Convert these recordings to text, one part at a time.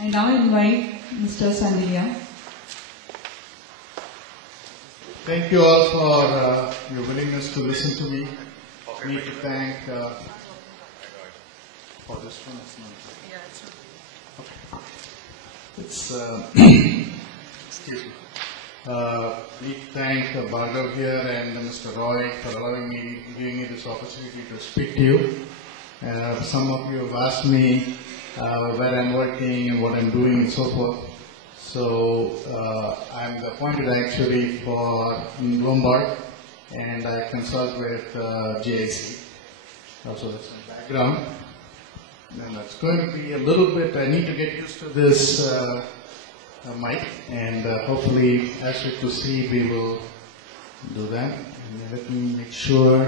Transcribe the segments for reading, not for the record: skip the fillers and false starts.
I now invite Mr. Sandilia. Thank you all for your willingness to listen to me. I need to thank for this one. It's excuse me. We thank Bhargav here and Mr. Roy for giving me this opportunity to speak to you. Some of you have asked me where I'm working and what I'm doing and so forth. So I'm the appointed actuary for Lombard, and I consult with GIC. Also, that's my background. And that's going to be a little bit, I need to get used to this mic, and hopefully, as we proceed, we will do that. And let me make sure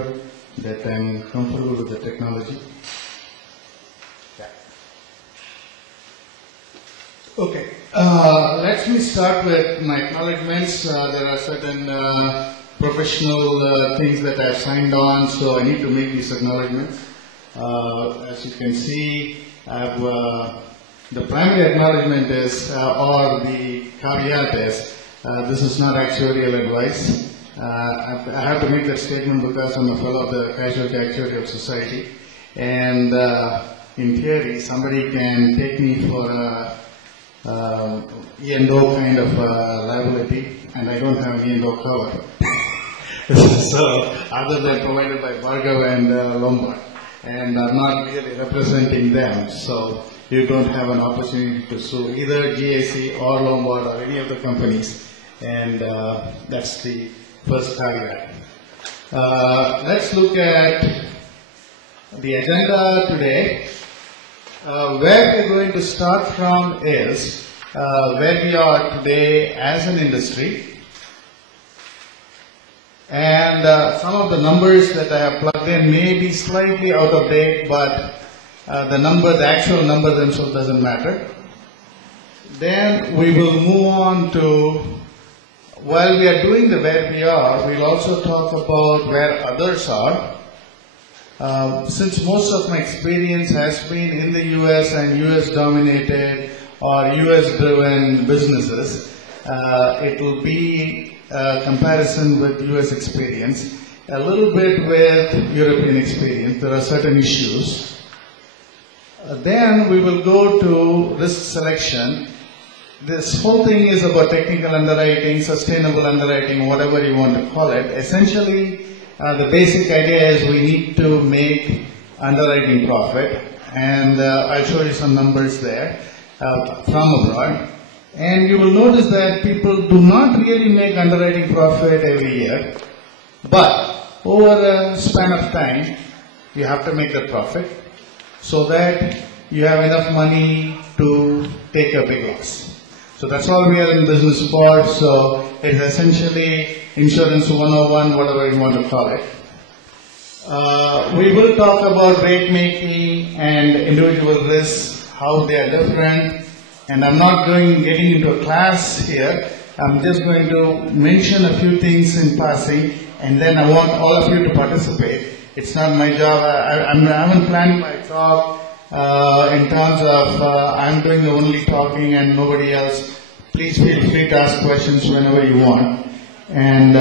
that I'm comfortable with the technology. Yeah. Okay, let me start with my acknowledgements. There are certain professional things that I've signed on, so I need to make these acknowledgements. As you can see, the primary acknowledgement is, or the caveat is, this is not actuarial advice. I have to make that statement because I'm a fellow of the Casualty Actuarial Society, and in theory, somebody can take me for a E&O kind of liability, and I don't have an E&O cover. So, other than provided by Bhargav and Lombard, and I'm not really representing them, so you don't have an opportunity to sue either GIC or Lombard or any of the companies, and that's the first caveat. Let's look at the agenda today. Where we're going to start from is where we are today as an industry, and some of the numbers that I have plugged in may be slightly out of date, but the actual number themselves doesn't matter. Then we will move on to, while we are doing the where we are, we'll also talk about where others are. Since most of my experience has been in the US and US dominated or US driven businesses, it will be a comparison with US experience, a little bit with European experience. There are certain issues. Then we will go to risk selection. This whole thing is about technical underwriting, sustainable underwriting, whatever you want to call it. Essentially, the basic idea is we need to make underwriting profit, and I'll show you some numbers there from abroad. And you will notice that people do not really make underwriting profit every year, but over a span of time, you have to make the profit so that you have enough money to take a big loss. So that's all we are in business for. So it's essentially insurance 101, whatever you want to call it. We will talk about rate making and individual risks, how they are different. And I'm not getting into a class here. I'm just going to mention a few things in passing, and then I want all of you to participate. It's not my job. I haven't planned my talk in terms of I'm doing the only talking and nobody else. Please feel free to ask questions whenever you want, and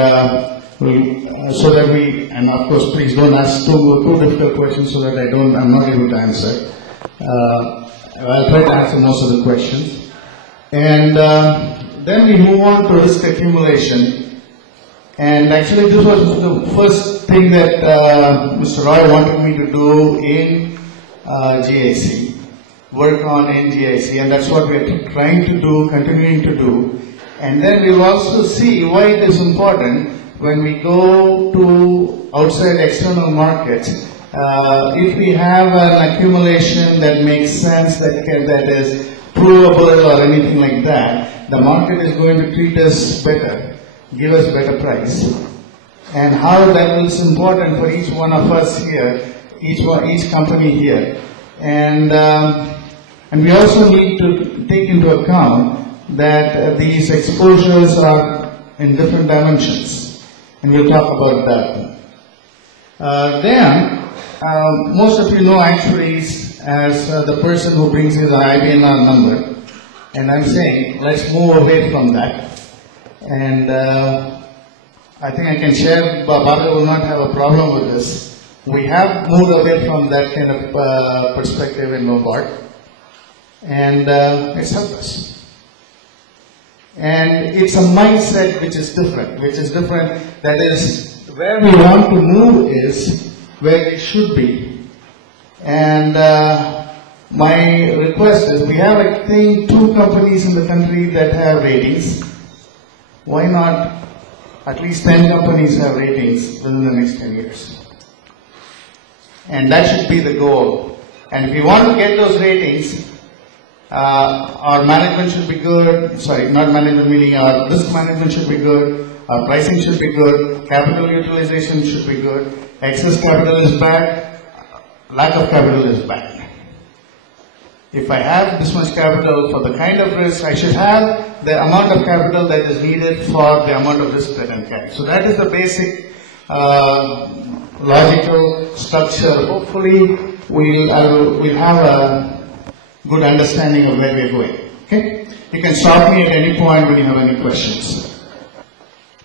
so that and of course, please don't ask too difficult questions so that I'm not able to answer. I'll try to answer most of the questions. And then we move on to risk accumulation. And actually this was the first thing that Mr. Roy wanted me to do in GIC, work on in GIC, and that's what we're trying to do, continuing to do. And then we'll also see why it is important when we go to outside external markets. If we have an accumulation that makes sense, that is provable or anything like that, the market is going to treat us better, give us better price. And how that is important for each one of us here, each company here. And we also need to take into account that these exposures are in different dimensions. And we'll talk about that. Then, most of you know actuaries as the person who brings you the IBNR number. And I'm saying, let's move away from that. And I think I can share, Barbara will not have a problem with this. We have moved away from that kind of perspective in Lombard. And it's helped us. And it's a mindset which is different. That is, where we want to move is where we should be. And my request is, we have, I think, 2 companies in the country that have ratings. Why not at least 10 companies have ratings within the next 10 years? And that should be the goal. And if we want to get those ratings, our management should be good, not management meaning our risk management should be good, our pricing should be good, capital utilization should be good, excess capital is bad, lack of capital is bad. If I have this much capital for the kind of risk, I should have the amount of capital that is needed for the amount of risk that I'm carrying. So that is the basic logical structure. Hopefully we'll have a good understanding of where we're going. Okay? You can stop me at any point when you have any questions.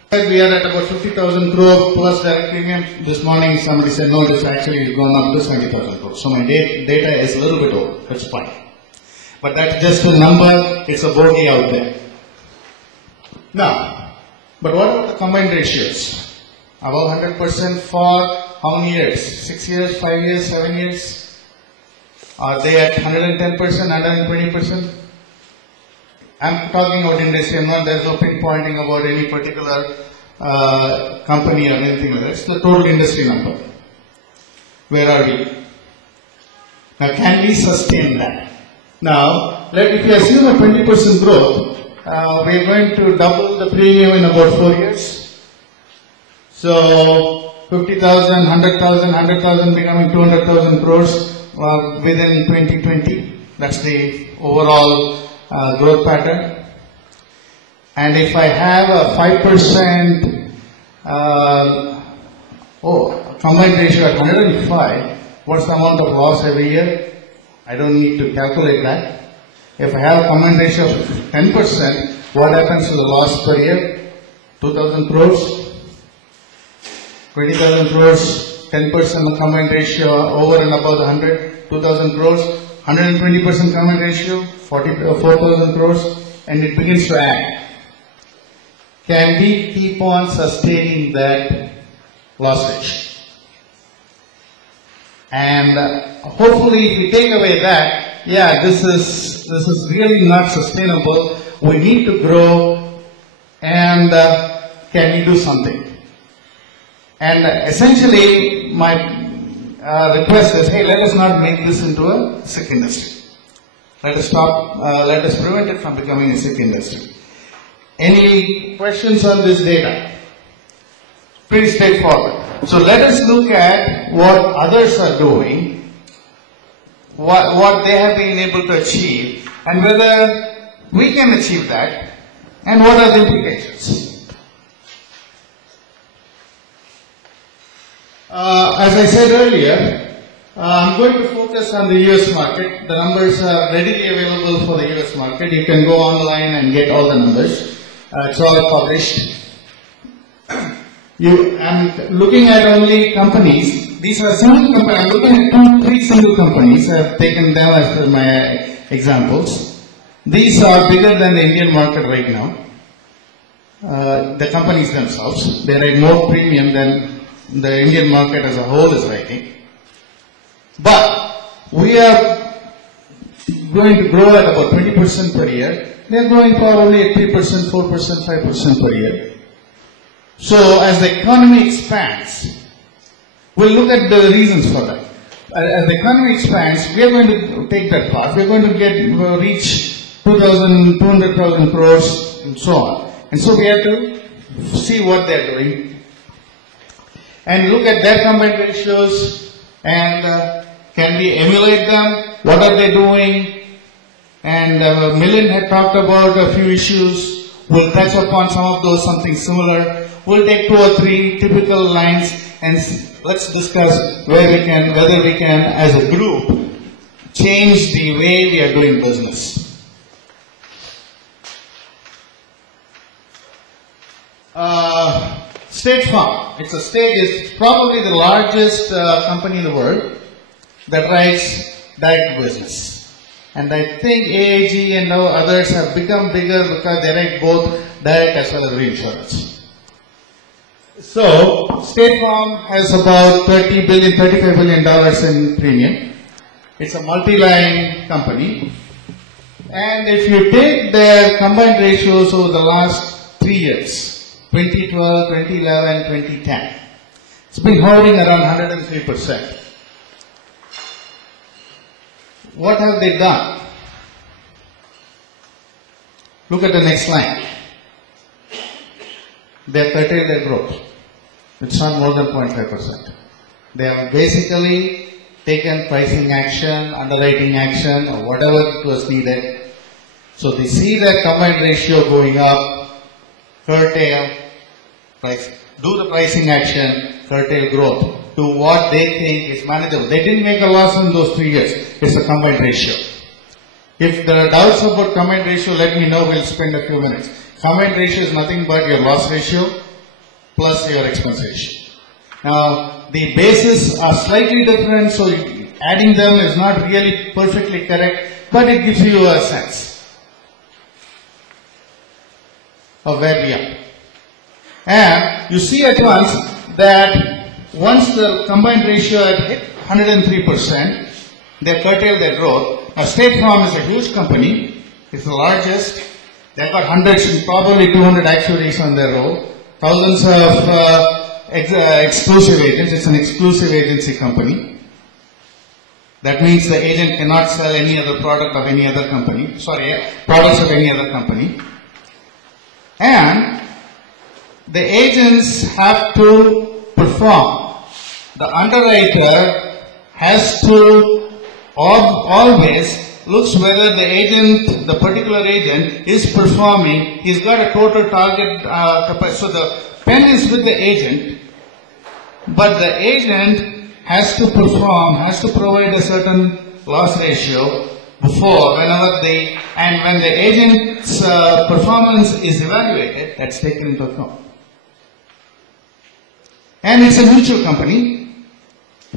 We are at about 50,000 crore plus direct premium. This morning somebody said, no, this actually has gone up to 70,000 crore. So my data is a little bit old. That's fine. But that's just a number. It's a bogey out there. Now, but what about the combined ratios? Above 100% for how many years? 6 years, 5 years, 7 years? Are they at 110%, 120%? I'm talking about industry. There's no pinpointing about any particular company or anything like that. It's the total industry number. Where are we? Now, can we sustain that? Now, if you assume a 20% growth, we're going to double the premium in about 4 years. So, 50,000, 100,000, 100,000 becoming 200,000 crores within 2020. That's the overall growth pattern. And if I have a 5% combined ratio at 105, what's the amount of loss every year? I don't need to calculate that. If I have a combined ratio of 10%, what happens to the loss per year? 2,000 crores, 20,000 crores, 10% combined ratio over and above the 100, 2,000 crores, 120% combined ratio, 4,000 crores, and it begins to add. Can we keep on sustaining that loss ratio? And hopefully if we take away that, this is really not sustainable. We need to grow, and can we do something? And essentially my request is, hey, let us not make this into a sick industry. Let us prevent it from becoming a sick industry. Any questions on this data? Pretty straightforward. So let us look at what others are doing, what they have been able to achieve, and whether we can achieve that, and what are the implications. As I said earlier, I'm going to focus on the US market. The numbers are readily available for the US market. You can go online and get all the numbers. It's all published. I'm looking at only companies. These are single companies. I'm looking at 3 single companies. I've taken them as my examples. These are bigger than the Indian market right now. The companies themselves, they write more premium than the Indian market as a whole is writing. But we are going to grow at about 20% per year. They're growing probably at 3%, 4%, 5% per year. So as the economy expands, we'll look at the reasons for that. As the economy expands, we are going to take that path. We're going to reach 2,000, 200,000 crores and so on. And so we have to see what they're doing and look at their combined ratios and can we emulate them? What are they doing? And Milind had talked about a few issues. We'll touch upon some of those, something similar. We'll take 2 or 3 typical lines and let's discuss whether we can, as a group, change the way we are doing business. State Farm. It's probably the largest company in the world that writes direct business. And I think AIG and now others have become bigger because they write both direct as well as reinsurance. So, State Farm has about $35 billion in premium. It's a multi-line company. And if you take their combined ratios over the last 3 years, 2012, 2011, 2010, it's been hovering around 103%. What have they done? Look at the next line. They have curtailed their growth. It's not more than 0.5%. They have basically taken pricing action, underwriting action, or whatever was needed. So they see their combined ratio going up, curtail, do the pricing action, curtail growth to what they think is manageable. They didn't make a loss in those 3 years. It's a combined ratio. If there are doubts about combined ratio, let me know. We'll spend a few minutes. Combined ratio is nothing but your loss ratio plus your expense ratio. Now, the bases are slightly different, so adding them is not really perfectly correct, but it gives you a sense of where we are. And you see at once that once the combined ratio had hit 103%, they curtailed their growth. Now, State Farm is a huge company. It's the largest. They've got hundreds, probably 200 actuaries on their roll. Thousands of exclusive agents. It's an exclusive agency company. That means the agent cannot sell any other product of any other company. Products of any other company. And the agents have to perform. The underwriter has to always looks whether the agent, the particular agent is performing. He's got a total target capacity. So the pen is with the agent, but the agent has to perform, has to provide a certain loss ratio before, and when the agent's performance is evaluated, that's taken into account. And it's a mutual company,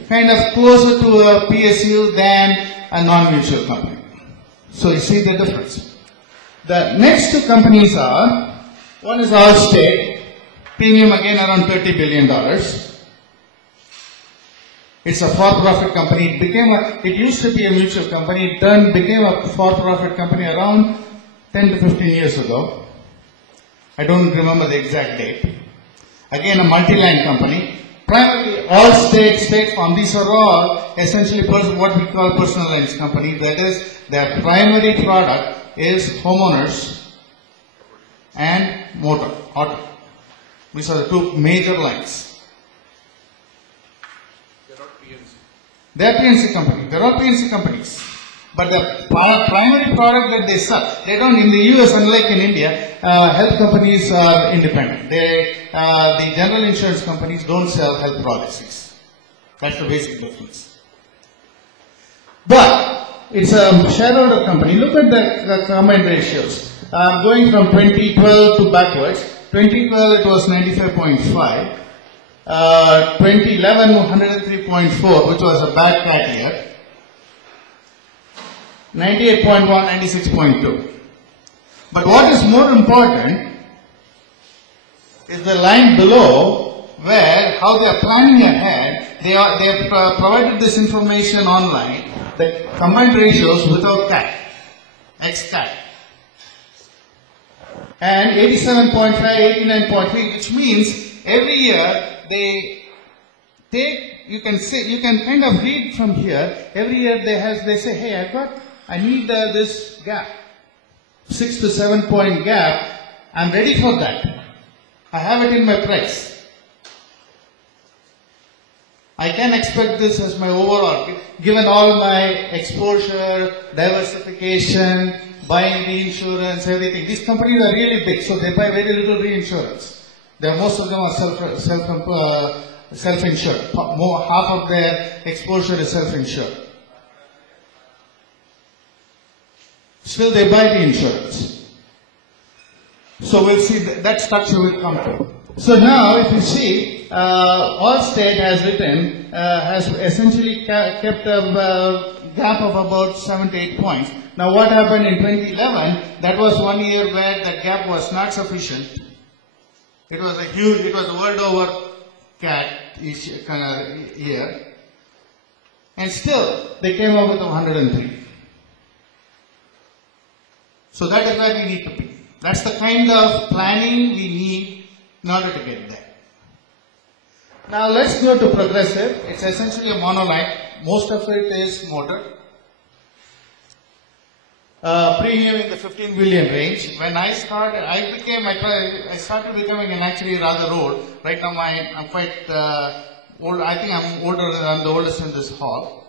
kind of closer to a PSU than a non-mutual company. So you see the difference. The next two companies are, one is Allstate, premium again around $30 billion. It's a for-profit company. It used to be a mutual company. It became a for-profit company around 10 to 15 years ago. I don't remember the exact date. Again, a multi-line company. Primarily, Allstate, State Farm, these are all essentially what we call personal lines company. That is, their primary product is homeowners and motor, auto. These are the two major lines. They're PNC companies. They're all PNC companies. But the primary product that they sell, they don't, in the US, unlike in India, health companies are independent. The general insurance companies don't sell health policies. That's the basic difference. But it's a shareholder company. Look at the combined ratios. Going from 2012 to backwards. 2012 it was 95.5. 2011 103.4, which was a bad cat year. 98.1, 96.2. But what is more important is the line below, where how they are planning ahead. They have provided this information online, the combined ratios without cat, ex-cat, and 87.5, 89.3, which means every year they take. You can kind of read from here. Every year they say, hey, I need this gap, 6 to 7 point gap. I'm ready for that. I have it in my price. I can expect this as my overall, given all my exposure, diversification, buying reinsurance, everything. These companies are really big, so they buy very little reinsurance. Most of them are self-insured. Half of their exposure is self-insured. Still they buy the insurance. So we'll see that structure will come to. So now, if you see, Allstate has written, has essentially kept a gap of about 7 to 8 points. Now, what happened in 2011? That was 1 year where that gap was not sufficient. It was a world over cat each kind of year. And still, they came up with 103. So that is where we need to be. That's the kind of planning we need in order to get there. Now let's go to Progressive. It's essentially a monoline. Most of it is motor. Premium in the 15 billion range. When I started, I started becoming an actually rather old. Right now I'm quite old. I think I'm older than the oldest in this hall.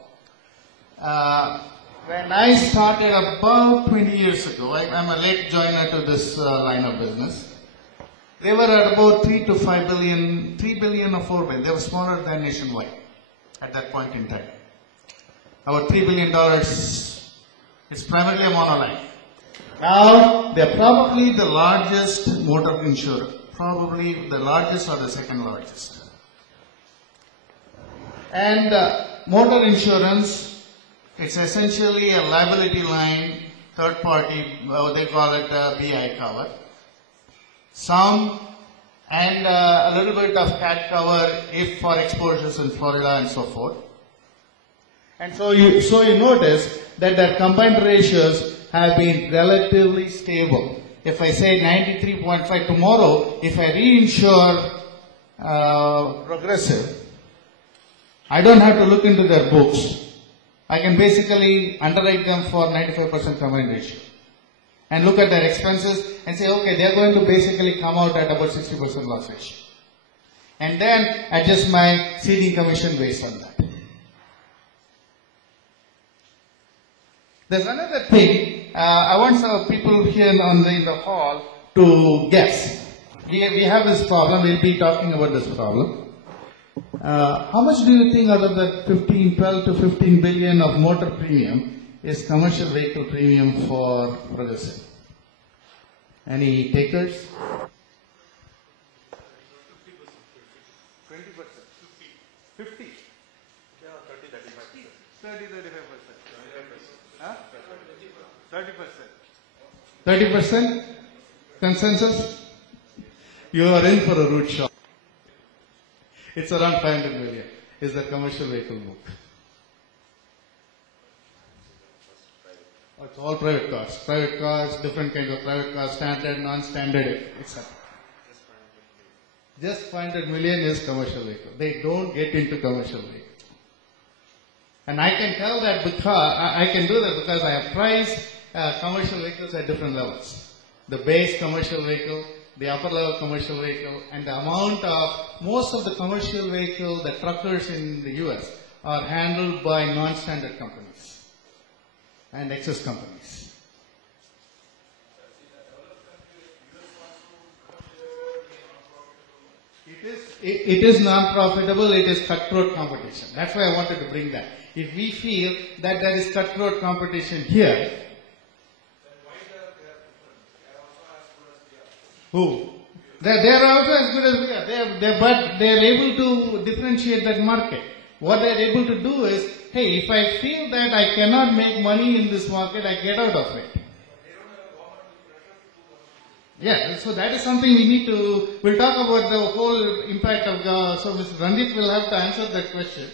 When I started about 20 years ago, I'm a late joiner to this line of business. They were at about 3 to 5 billion, 3 billion or 4 billion. They were smaller than Nationwide at that point in time. About $3 billion. It's primarily a monoline. Now, they're probably the largest motor insurer. Probably the largest or the second largest. And motor insurance, it's essentially a liability line, third party, they call it BI cover. Some and a little bit of cat cover if for exposures in Florida and so forth. And so you notice that their combined ratios have been relatively stable. If I say 93.5 tomorrow, if I reinsure Progressive, I don't have to look into their books. I can basically underwrite them for 95% combined ratio. And look at their expenses and say, okay, they're going to basically come out at about 60% loss ratio. And then adjust my ceding commission based on that. There's another thing, I want some people here in the hall to guess. We have this problem, we'll be talking about this problem. How much do you think out of the 12 to 15 billion of motor premium is commercial vehicle premium for Progressive? Any takers? 20%. 50. Yeah, 30, 35%. 30%. 30%? Consensus? You are in for a rude shock. It's around 500 million. Is the commercial vehicle book. It's all private cars. Private cars, different kinds of private cars, standard, non-standard, etc. Just 500 million is commercial vehicle. They don't get into commercial vehicle. And I can tell that because, I can do that because I have priced commercial vehicles at different levels. The base commercial vehicle, the upper level commercial vehicle, and the amount of, most of the commercial vehicle, the truckers in the US are handled by non-standard companies and excess companies. It is non-profitable, it is cutthroat competition. That's why I wanted to bring that. If we feel that there is cutthroat competition here, who? They are also as good as we are. But they are able to differentiate that market. What they are able to do is, hey, if I feel that I cannot make money in this market, I get out of it. Yeah, so that is something we need to, we'll talk about the whole impact of, so Mr. Ranjit will have to answer that question.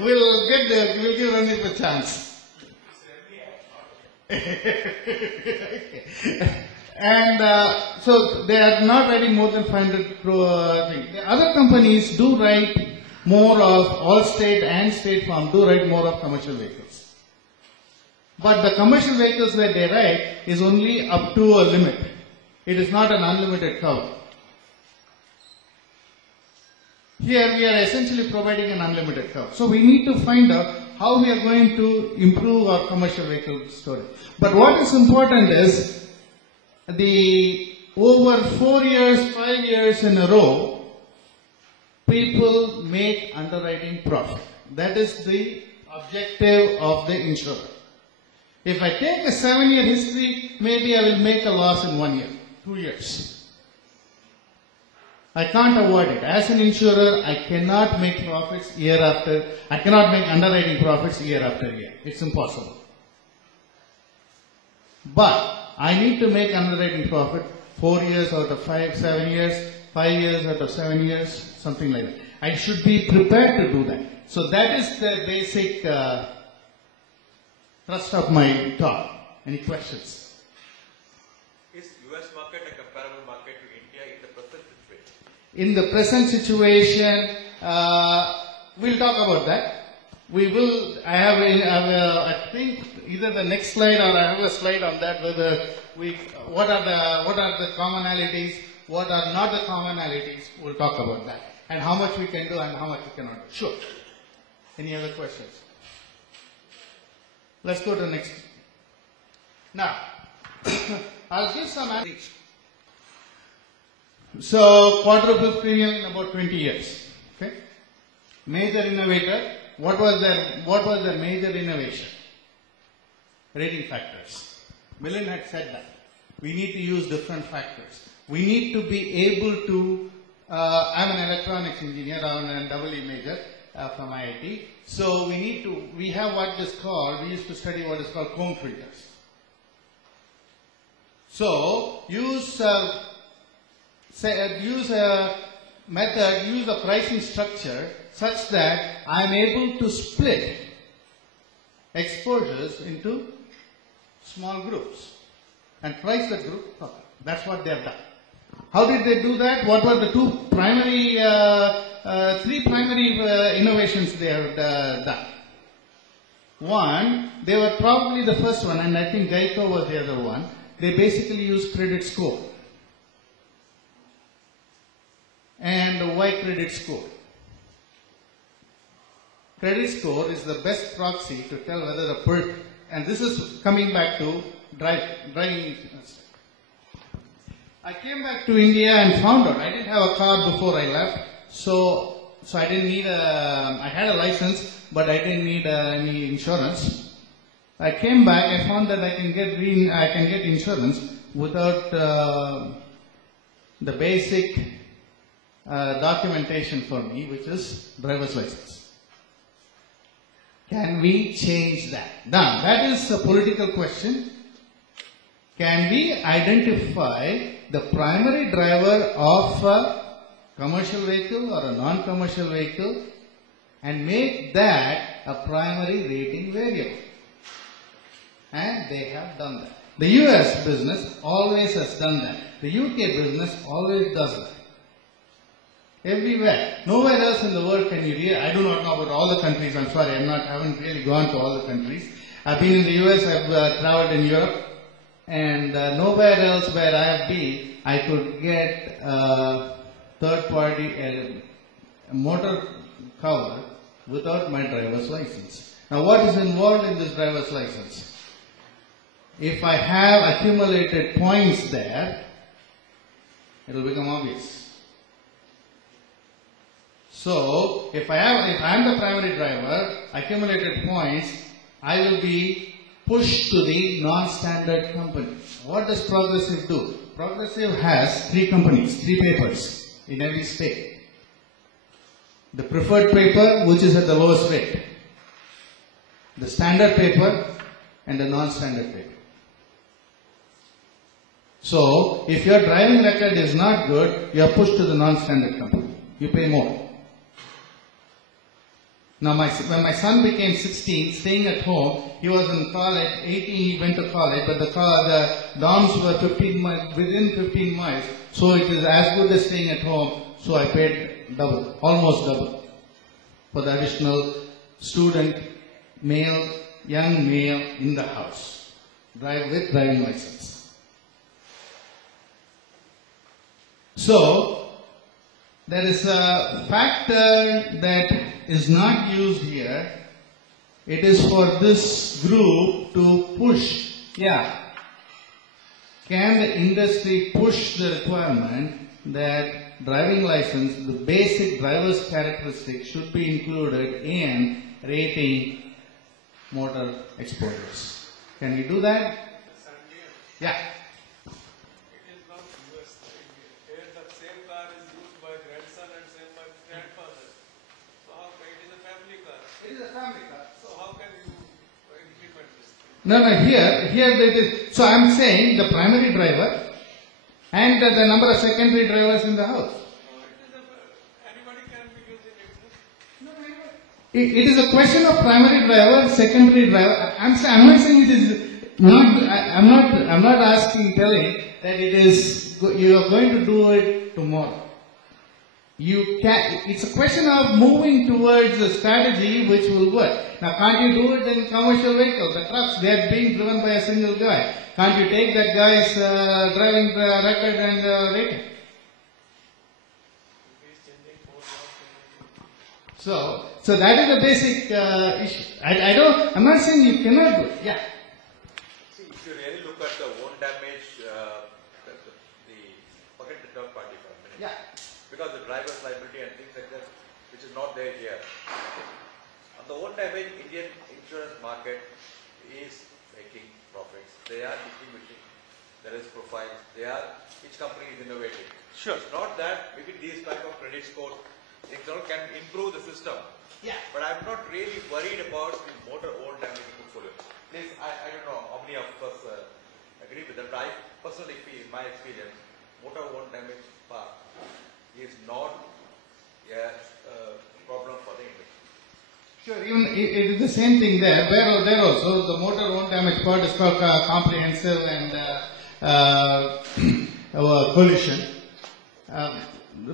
We'll give Ranjit a chance. And so they are not writing more than 500 crore thing. The other companies do write more of, Allstate and State Farm do write more of commercial vehicles. But the commercial vehicles that they write is only up to a limit. It is not an unlimited cover. Here we are essentially providing an unlimited cover. So we need to find out how we are going to improve our commercial vehicle story. But what is important is the over 4 years, 5 years in a row, people make underwriting profit. That is the objective of the insurer. If I take a 7-year history, maybe I will make a loss in 1 year, 2 years. I can't avoid it. As an insurer, I cannot make profits year after, I cannot make underwriting profits year after year. It's impossible. But I need to make underwriting profit 4 years out of 5, 7 years, 5 years out of 7 years, something like that. I should be prepared to do that. So that is the basic thrust of my talk. Any questions? Is US market a comparable market to India in the present situation? In the present situation, we'll talk about that. We will, I think either the next slide or I have a slide on that, whether what are the commonalities, what are not the commonalities, we'll talk about that. And how much we can do and how much we cannot do. Sure. Any other questions? Let's go to the next. Now, I'll give some answers. So, quadruple premium in about 20 years. Okay? Major innovator. What was their major innovation? Rating factors. Milind had said that. We need to use different factors. We need to be able to, I'm an electronics engineer, I'm a double-E major from IIT. So we have what is called, we used to study what is called comb filters. So use a method, use a pricing structure such that I am able to split exposures into small groups and price the group properly. That's what they have done. How did they do that? What were the three primary innovations they have done? One, they were probably the first one, and I think Geico was the other one. They basically used credit score. And why credit score? Credit score is the best proxy to tell whether a person, and this is coming back to driving. I came back to India and found out I didn't have a car before I left, so I didn't need I had a license, but I didn't need any insurance. I came back, I found that I can get insurance without the basic documentation for me, which is driver's license. Can we change that? Now, that is a political question. Can we identify the primary driver of a commercial vehicle or a non-commercial vehicle and make that a primary rating variable? And they have done that. The US business always has done that. The UK business always does that. Everywhere. Nowhere else in the world can you read. I do not know about all the countries. I'm sorry, I haven't really gone to all the countries. I've been in the US, I've traveled in Europe, and nowhere else where I have been, I could get third-party motor cover without my driver's license. Now, what is involved in this driver's license? If I have accumulated points there, it will become obvious. So, if I am the primary driver, accumulated points, I will be pushed to the non-standard company. What does Progressive do? Progressive has 3 companies, 3 papers in every state. The preferred paper, which is at the lowest rate. The standard paper and the non-standard paper. So, if your driving record is not good, you are pushed to the non-standard company. You pay more. Now, when my son became 16, staying at home, he was in college, 18 he went to college, but the dorms were within 15 miles, so it is as good as staying at home, so I paid double, almost double, for the additional student, young male in the house, with driving license. So, there is a factor that is not used here. It is for this group to push. Yeah. Can the industry push the requirement that driving license, the basic driver's characteristics should be included in rating motor exposures? Can you do that? Yeah. It is not US. Here the same car is used by grandson and same by grandfather. So how can it is a family car? It is a family car. So how can you implement this? No, here it is. So I'm saying the primary driver and the number of secondary drivers in the house. Anybody can be using it. It is a question of primary driver, secondary driver. I'm not saying it is not. I'm not telling that it is. You are going to do it tomorrow. You can. It's a question of moving towards a strategy which will work. Now, can't you do it in commercial vehicles? The trucks, they are being driven by a single guy. Can't you take that guy's driving record and rate him? So that is the basic issue. I'm not saying you cannot do it. Yeah. See, if you really look at the own damage, forget the third party for a minute. Yeah. Because the driver's liability and things like that, which is not there here. On the own damage, Indian insurance market is making profits. They are distinguishing. There is profiles. Each company is innovating. Sure. It's not that maybe these type of credit scores, things all can improve the system. Yeah. But I'm not really worried about the motor own damage portfolio. Please, I don't know how many of us agree with that, but I personally feel, in my experience, motor own damage part is not a problem for the industry. Sure, even it is the same thing there. There also the motor own damage part is called comprehensive and collision.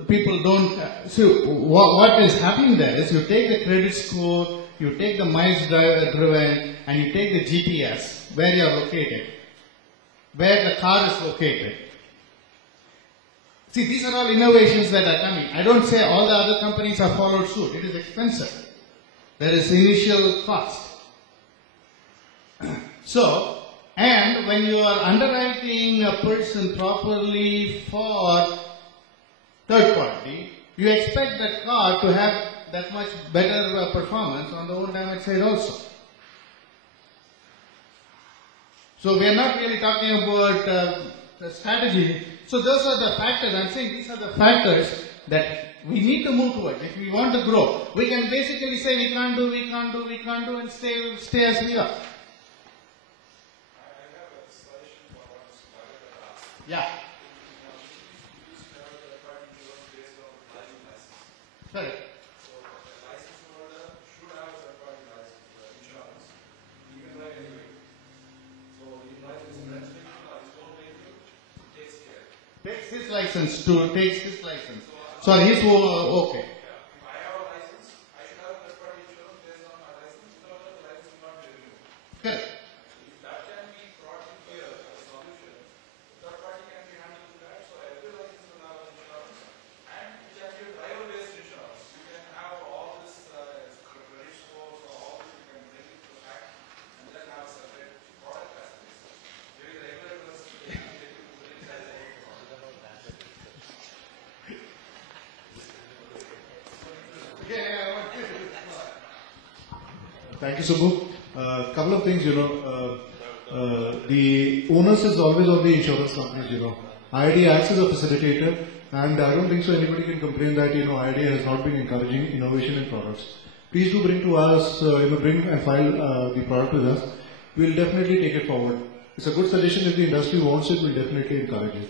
People don't. So what is happening there is you take the credit score, you take the miles driven, and you take the GPS where you are located, where the car is located. See, these are all innovations that are coming. I don't say all the other companies have followed suit. It is expensive. There is initial cost. So, and when you are underwriting a person properly for third party, you expect that car to have that much better performance on the own damage side also. So we are not really talking about the strategy. So those are the factors. I'm saying these are the factors that we need to move towards. If we want to grow, we can basically say we can't do, and stay as we are. Yeah. Correct. So the license holder should have a third-party license, insurance. You can drive anyway. So you drive his registration or his own vehicle, takes care. Takes his license too. Takes his license. Sorry, he's okay. Yeah. If I have a license, I should have a third-party insurance based on my license. Without that, the license will not be renewed. Correct. If that can be brought in here as a solution, the third party can be handling that. So every license will have insurance, and it can be a driver-based insurance. You can have all this credit scores or all this, you can bring it to the fact, and then have separate product categories. Maybe the regulators will take it to the inside the Thank you, Subbu. Couple of things, the onus is always on the insurance companies, IRDA acts as a facilitator, and I don't think so anybody can complain that, IRDA has not been encouraging innovation in products. Please do bring to us, bring and file the product with us. We'll definitely take it forward. It's a good suggestion. If the industry wants it, we'll definitely encourage it.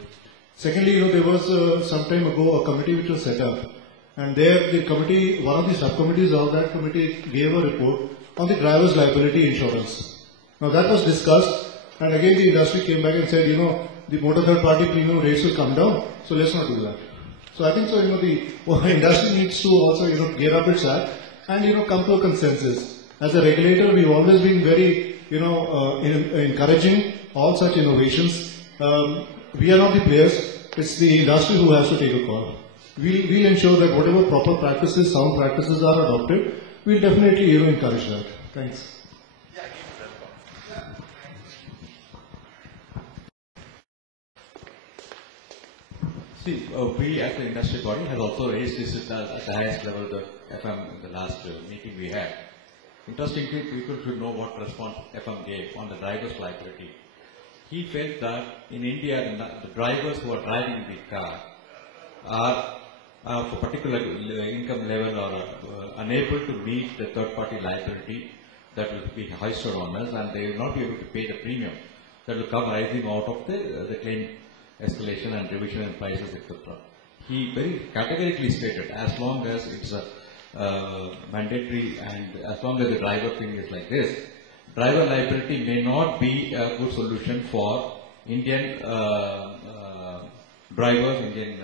Secondly, there was some time ago a committee which was set up, and there the committee, one of the subcommittees of that committee gave a report on the driver's liability insurance. Now that was discussed, and again the industry came back and said, the motor third party premium rates will come down, so let's not do that. So I think so, the industry needs to also, gear up its act and, come to a consensus. As a regulator, we've always been very, encouraging all such innovations. We are not the players, it's the industry who has to take a call. We'll ensure that whatever proper practices, sound practices are adopted, we'll definitely, encourage that. Thanks. See, we as the industry body have also raised this at the highest level of the FM in the last meeting we had. interestingly, people should know what response FM gave on the driver's liability. He felt that in India, the drivers who are driving the car are of a particular income level or unable to meet the third-party liability that will be hoisted on us, and they will not be able to pay the premium that will come rising out of the claim escalation and revision in prices, etc. He very categorically stated, as long as it's a mandatory and as long as the driver thing is like this, driver liability may not be a good solution for Indian drivers, Indian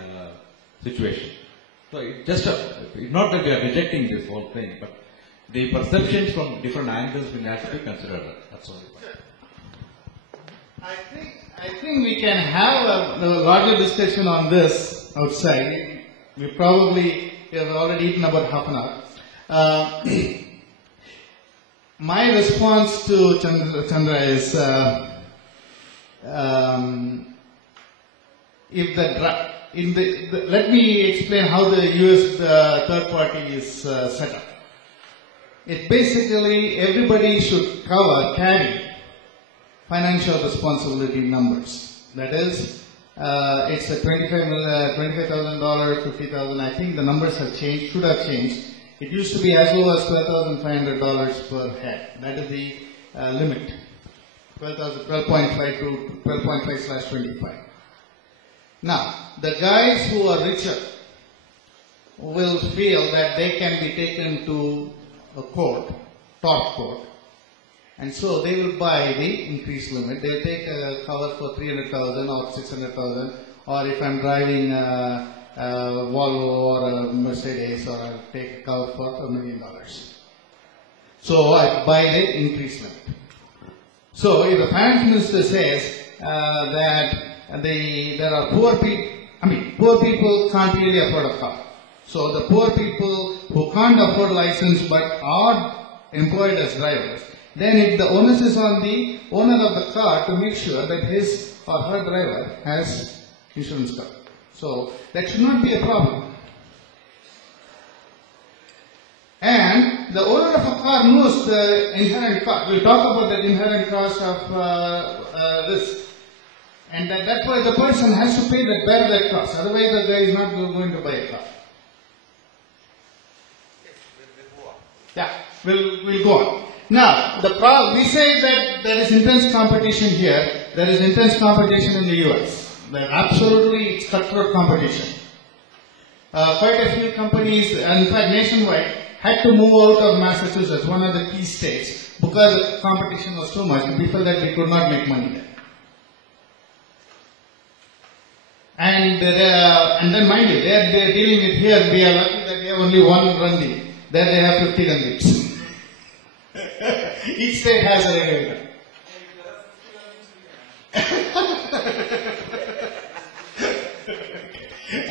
situation. So it's just not that we are rejecting this whole thing, but the perceptions from different angles will have to be considered. That's all. I think we can have a larger discussion on this outside. We have already eaten about half an hour. My response to Chandra is, let me explain how the US third party is set up. It basically, everybody should carry financial responsibility numbers. That is, it's a $25,000, $50,000. I think the numbers have changed, should have changed. It used to be as low as $12,500 per head. That is the limit. 12.5 to 12.5/25. Now, the guys who are richer will feel that they can be taken to a court, top court, and so they will buy the increased limit. They will take a cover for 300,000 or 600,000, or if I'm driving a Volvo or a Mercedes, or I'll take a cover for $1 million. So I buy the increased limit. So if the finance minister says that there are poor people can't really afford a car. So the poor people who can't afford license but are employed as drivers, then the onus is on the owner of the car to make sure that his or her driver has insurance cover. So that should not be a problem. And the owner of a car knows the inherent cost. We'll talk about the inherent cost of this. And that's why the person has to bear that cost. Otherwise the guy is not going to buy a car. Yeah, we'll go on. Now, we say that there is intense competition here. There is intense competition in the US. Absolutely, it's cutthroat competition. Quite a few companies, in fact nationwide, had to move out of Massachusetts, one of the key states, because the competition was too much. People that they could not make money there. And then mind you, they're dealing with here, we are lucky that we have only one Randeep. There they have 50 Randeeps. Each state has a regulator.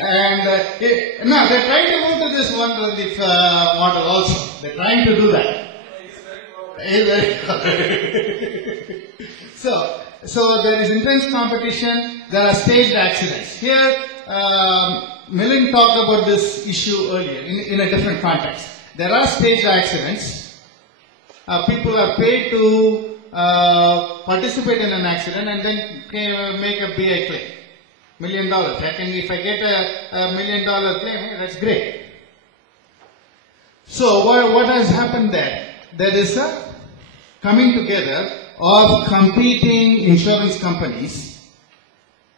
And no, they're trying to move to this one Randeep model also. They're trying to do that. So there is intense competition, there are staged accidents. Here, Milind talked about this issue earlier in a different context. There are staged accidents. People are paid to participate in an accident and then make a BI claim. $1 million. If I get a $1 million claim, that's great. So what has happened there? There is a coming together of competing insurance companies,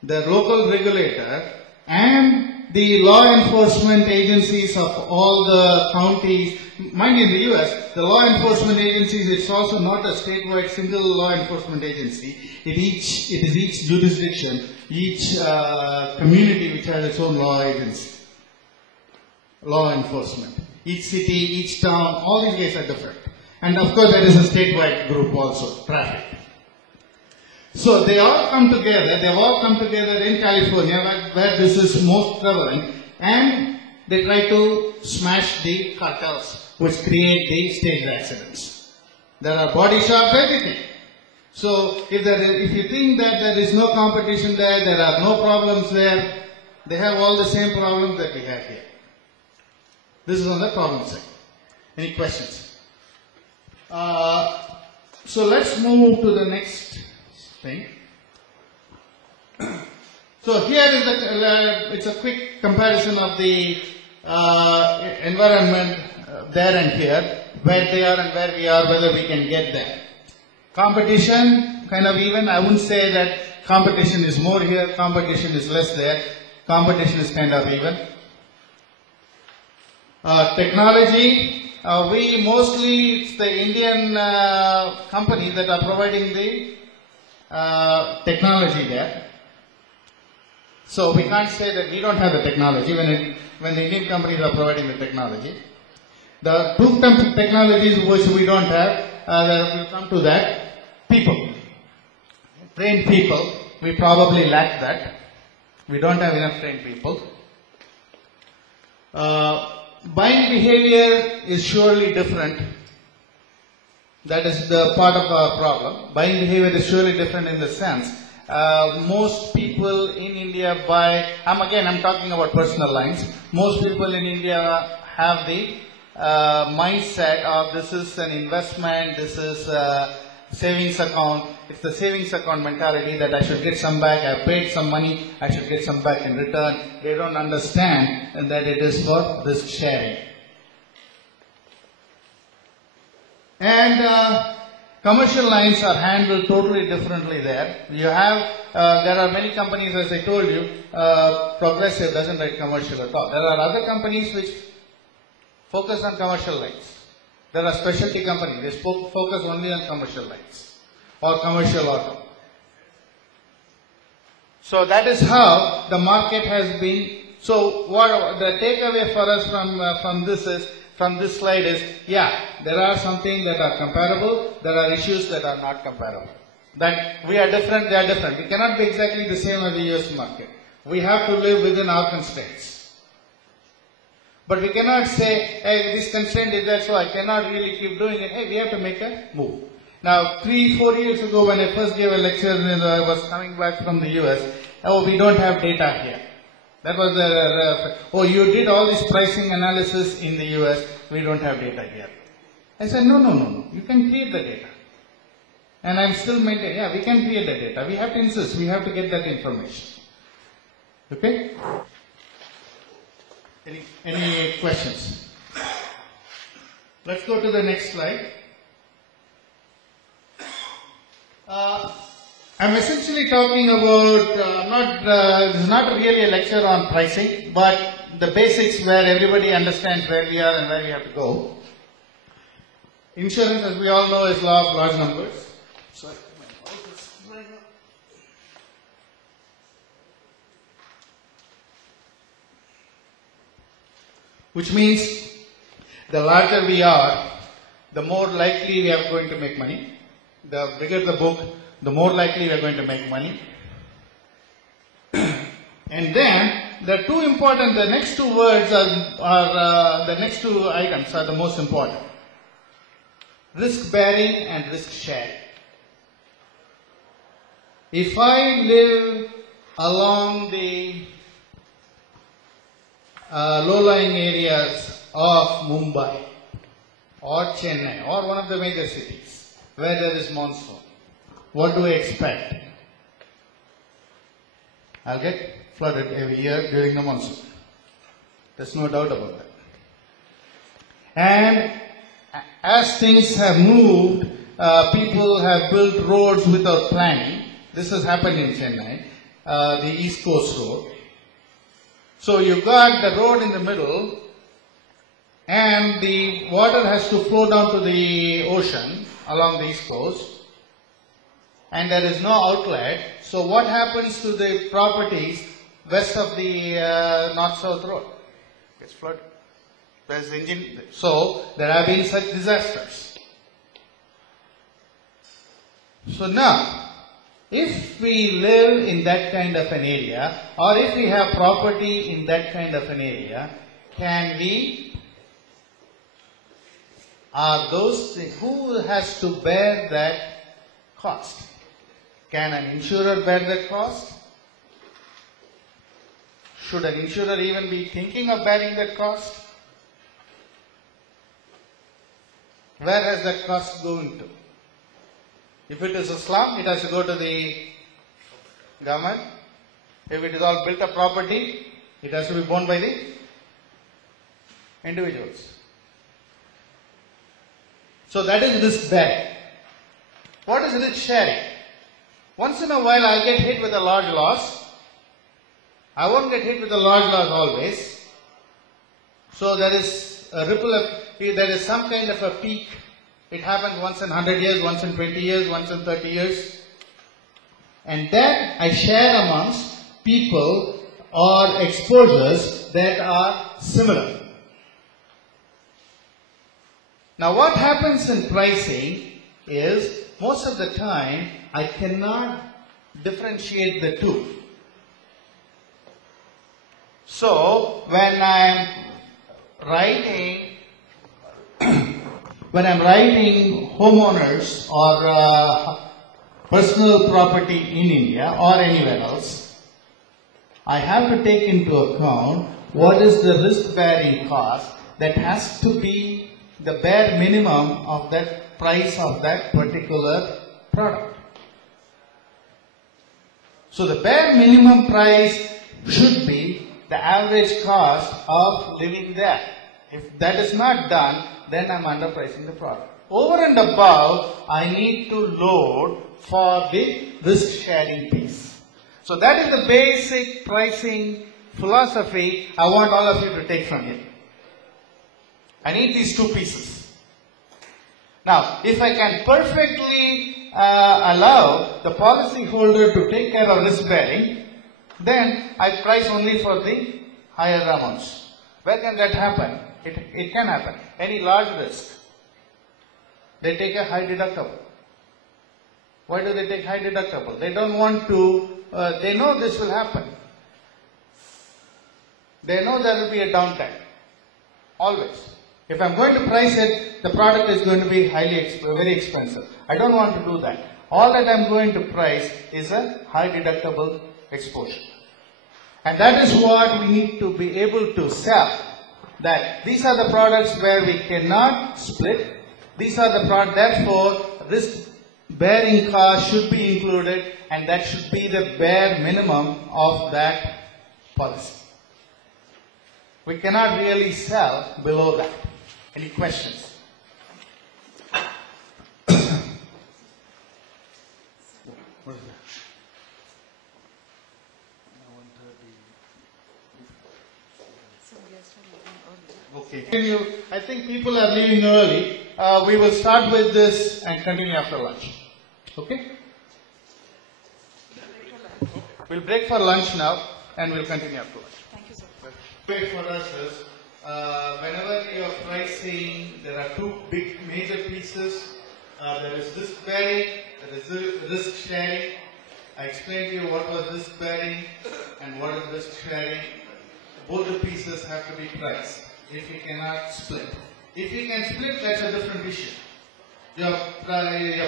the local regulator, and the law enforcement agencies of all the counties. Mind you, in the US, the law enforcement agencies, it's also not a statewide single law enforcement agency. It is each jurisdiction, each community which has its own law agency, law enforcement. Each city, each town, all these guys are different. And of course there is a statewide group also, traffic. So they all come together, they've all come together in California where this is most prevalent, and they try to smash the cartels which create the staged accidents. There are body shops, everything. So if you think that there is no competition there are no problems there, they have all the same problems that we have here. This is on the problem side. Any questions? So let's move to the next thing. So here is it's a quick comparison of the environment there and here, where they are and where we are, whether we can get there. Competition, kind of even. I wouldn't say that competition is more here, competition is less there. Competition is kind of even. Technology, we mostly, it's the Indian companies that are providing the technology there. So we can't say that we don't have the technology when the Indian companies are providing the technology. The two technologies which we don't have, we'll come to that. People, trained people, we probably lack that. We don't have enough trained people. Buying behavior is surely different. That is the part of our problem. Buying behavior is surely different in the sense most people in India buy, I'm talking about personal lines. Most people in India have the mindset of this is an investment, this is a savings account. It's the savings account mentality that I should get some back, I paid some money, I should get some back in return. They don't understand that it is for risk sharing. And commercial lines are handled totally differently there. You have, there are many companies, as I told you, Progressive doesn't write commercial at all. There are other companies which focus on commercial lines. There are specialty companies, they focus only on commercial lines or commercial auto. So that is how the market has been. So what the takeaway for us from this slide is, yeah, there are some things that are comparable, there are issues that are not comparable. That we are different, they are different. We cannot be exactly the same as the US market. We have to live within our constraints. But we cannot say, hey, this constraint is there, so I cannot really keep doing it. Hey, we have to make a move. Now, 3-4 years ago, when I first gave a lecture and I was coming back from the US, oh, we don't have data here. That was oh, you did all this pricing analysis in the US, we don't have data here. I said, no, you can create the data. And I'm still maintaining, yeah, we can create the data. We have to insist, we have to get that information. Okay? Any questions? Let's go to the next slide. I'm essentially talking about, this is not really a lecture on pricing, but the basics where everybody understands where we are and where we have to go. Insurance, as we all know, is law of large numbers. Sorry, my mouth is drying up. Which means the larger we are, the more likely we are going to make money. The bigger the book, the more likely we are going to make money. And then the two important, the next two words are the next two items are the most important. Risk bearing and risk sharing. If I live along the low-lying areas of Mumbai or Chennai or one of the major cities where there is monsoon, what do I expect? I'll get flooded every year during the monsoon. There's no doubt about that. And as things have moved, people have built roads without planning. This has happened in Chennai, the East Coast Road. So you've got the road in the middle and the water has to flow down to the ocean along the East Coast and there is no outlet. So what happens to the properties west of the North-South Road? It's flooded. There's engine. So there have been such disasters. So now, if we live in that kind of an area, or if we have property in that kind of an area, can we, are those, who has to bear that cost? Can an insurer bear that cost? Should an insurer even be thinking of bearing that cost? where has that cost going to? If it is a slum, it has to go to the government. If it is all built up property, it has to be borne by the individuals. So that is risk bearing. What is risk sharing? Once in a while I'll get hit with a large loss. I won't get hit with a large loss always. So there is a ripple of, there is some kind of a peak. It happens once in 100 years, once in 20 years, once in 30 years. And that I share amongst people or exposures that are similar. Now what happens in pricing is, most of the time I cannot differentiate the two. So when I'm writing homeowners or personal property in India or anywhere else, I have to take into account what is the risk bearing cost that has to be the bare minimum of that price of that particular product. So the bare minimum price should be the average cost of living there. If that is not done, then I'm underpricing the product. Over and above, I need to load for the risk sharing piece. So that is the basic pricing philosophy I want all of you to take from here. I need these two pieces. Now, if I can perfectly allow the policyholder to take care of risk bearing, then I price only for the higher amounts. Where can that happen? It can happen. Any large risk, they take a high deductible. Why do they take high deductible? They don't want to, they know this will happen. They know there will be a downtime. Always. If I'm going to price it, the product is going to be very expensive. I don't want to do that. All that I'm going to price is a high deductible exposure. And that is what we need to be able to sell. That these are the products where we cannot split. These are the products, therefore, risk bearing cost should be included, and that should be the bare minimum of that policy. We cannot really sell below that. Any questions? Okay. I think people are leaving early. We will start with this and continue after lunch. Okay? We'll break for lunch now and we'll continue after lunch. Thank you, sir. Way for us is, whenever you are pricing, there are two big major pieces. There is risk bearing, there is risk sharing. I explained to you what was risk bearing and what is risk sharing. Both the pieces have to be priced. If you cannot split. If you can split, that's a different issue. Your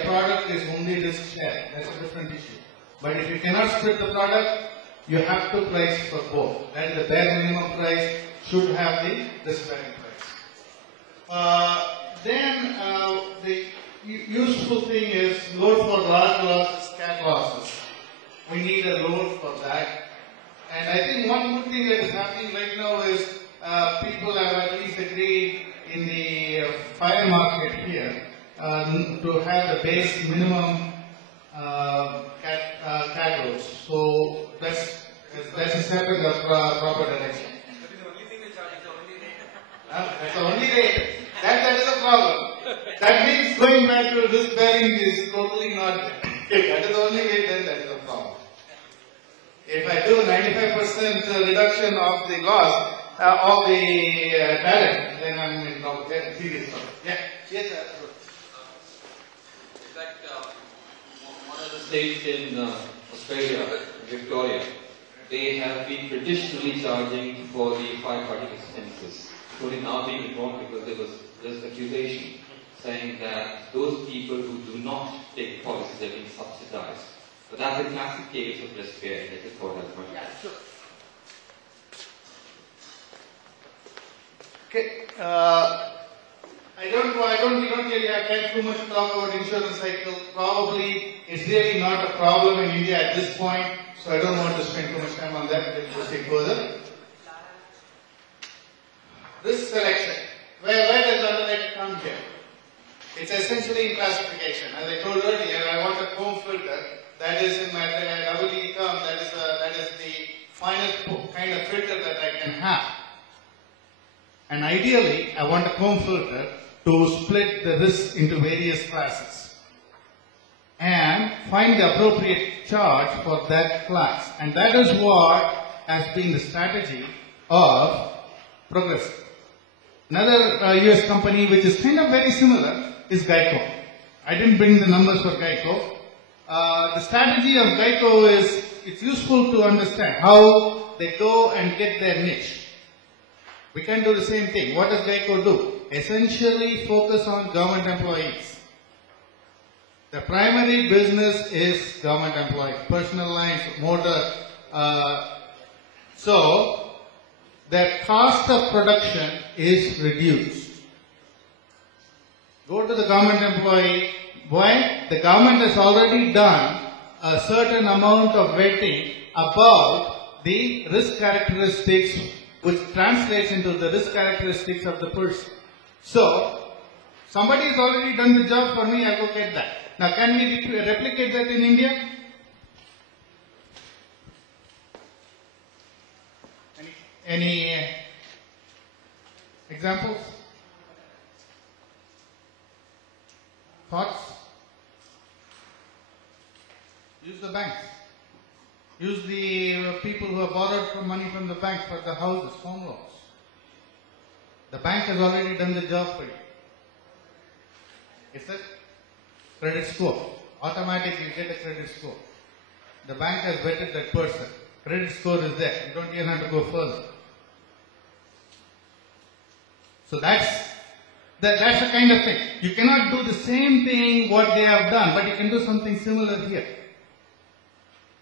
product is only risk sharing, that's a different issue. But if you cannot split the product, you have to price for both. That is the bare minimum price should have the risk bearing price. Then the useful thing is load for large losses, cat losses. We need a load for that. And I think one good thing that is happening right now is people have at least agreed in the fire market here to have the base minimum cat loads. So that's a step in the proper direction. That's the only rate. That is a problem. That means going back to risk bearing is totally not there. If that is the only rate, then that is a problem. If I do 95% reduction of the loss of the talent, then I'm in serious trouble. Yeah. Yes, sir. In fact, one of the states in Australia, Victoria, they have been traditionally charging for the firefighting expenses. So it now being withdrawn because there was this accusation saying that those people who do not take policies are being subsidized. But that's a classic case of risk bearing. I just thought that one. Yeah, sure. Okay. we don't really have time too much to talk about insurance cycle. Probably it's really not a problem in India at this point, so I don't want to spend too much time on that. We'll proceed further. Risk selection. Where does the underwriting come here? It's essentially in classification. As I told earlier, I want a comb filter. That is in my WE term, that is the final kind of filter that I can have. And ideally, I want a comb filter to split the risk into various classes and find the appropriate charge for that class. And that is what has been the strategy of Progressive. Another US company which is kind of very similar is Geico. I didn't bring the numbers for Geico. The strategy of Geico is, it's useful to understand how they go and get their niche. We can do the same thing. What does Geico do? Essentially focus on government employees. The primary business is government employees, personal lines, motor. So, their cost of production is reduced. Go to the government employee. Why? The government has already done a certain amount of vetting about the risk characteristics, which translates into the risk characteristics of the person. So, somebody has already done the job for me, I go get that. Now, can we replicate that in India? Any examples? Thoughts? Use the banks. Use the people who have borrowed some money from the bank for the houses, home loans. The bank has already done the job for you. It's a credit score. Automatically you get a credit score. The bank has vetted that person. Credit score is there. You don't even have to go further. So that's the kind of thing. You cannot do the same thing what they have done, but you can do something similar here.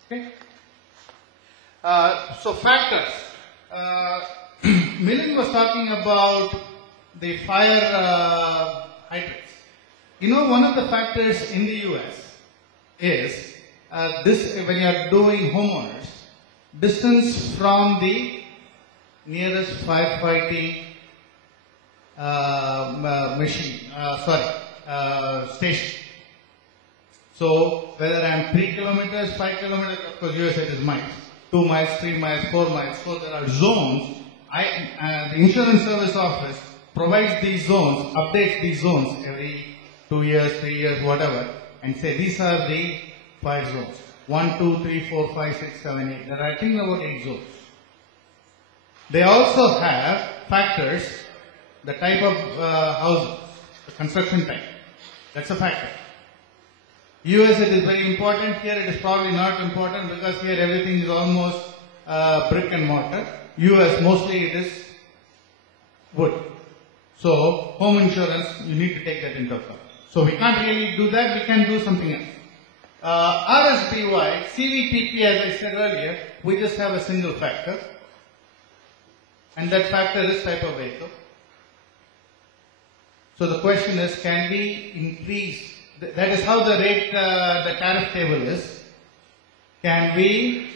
Okay? So factors. Milind was talking about the fire hydrants. You know, one of the factors in the US is this, when you are doing homeowners, distance from the nearest firefighting station. So whether I am 3 kilometers, 5 kilometers, of course US it is miles, 2 miles, 3 miles, 4 miles. So there are zones. The insurance service office provides these zones, updates these zones every 2 years, 3 years, whatever, and say these are the fire zones. 1, 2, 3, 4, 5, 6, 7, 8. There are I think about 8 zones. They also have factors, the type of house, the construction type. That's a factor. US it is very important. Here it is probably not important because here everything is almost brick and mortar. US mostly it is wood. So home insurance, you need to take that into account. So we can't really do that. We can do something else. RSBY, CVTP, as I said earlier, we just have a single factor, and that factor is type of vehicle. So the question is, can we increase? That is how the rate, the tariff table is. Can we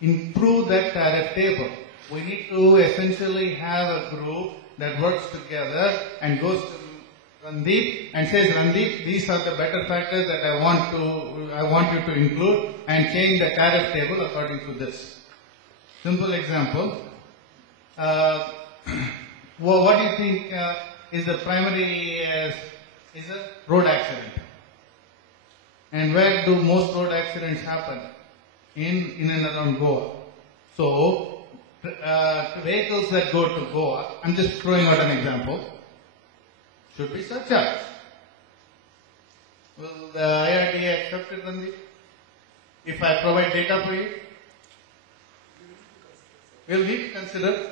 improve that tariff table? We need to essentially have a group that works together and goes to Randeep and says, Randeep, these are the better factors that I want you to include and change the tariff table according to this. Simple example. What do you think is the primary is a road accident? And where do most road accidents happen? In and around Goa. So, vehicles that go to Goa, I'm just throwing out an example, should be surcharged. Will the IRDA accept it, Randeep? If I provide data for you? We'll need to consider.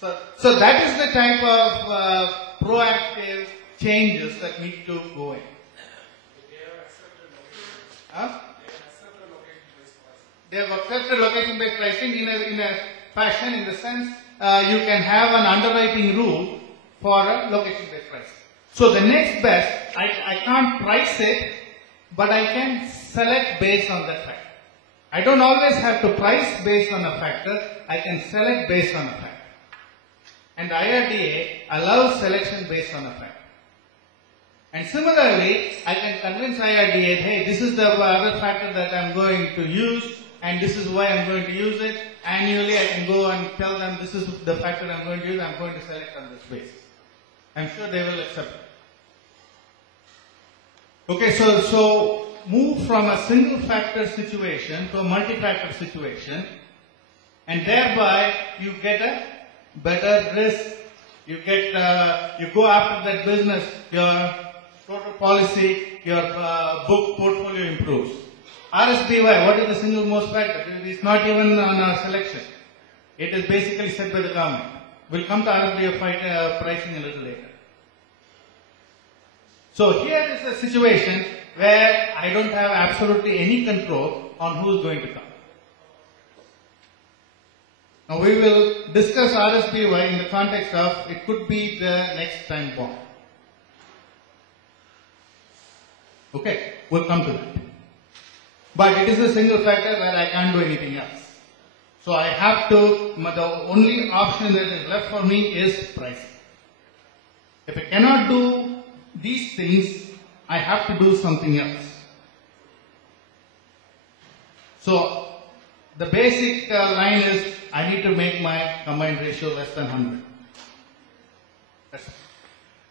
So that is the type of proactive changes that need to go in. Huh? They have accepted location-based pricing in a fashion, in the sense you can have an underwriting rule for a location-based pricing. So the next best, I can't price it, but I can select based on that factor. I don't always have to price based on a factor, I can select based on a factor. And IRDA allows selection based on a factor. And similarly, I can convince IRDA, hey, this is the other factor that I'm going to use, and this is why I'm going to use it. Annually, I can go and tell them this is the factor I'm going to use, I'm going to select on this basis. I'm sure they will accept it. Okay, so move from a single factor situation to a multi-factor situation, and thereby you get a better risk. You go after that business, your total policy, your book portfolio improves. RSBY, what is the single most factor? It's not even on our selection. It is basically set by the government. We'll come to RSBY pricing a little later. So here is a situation where I don't have absolutely any control on who's going to come. Now we will discuss RSBY in the context of it could be the next time bomb. Okay, we'll come to that. But it is a single factor where I can't do anything else. So I have to, the only option that is left for me is pricing. If I cannot do these things, I have to do something else. So the basic line is I need to make my combined ratio less than 100.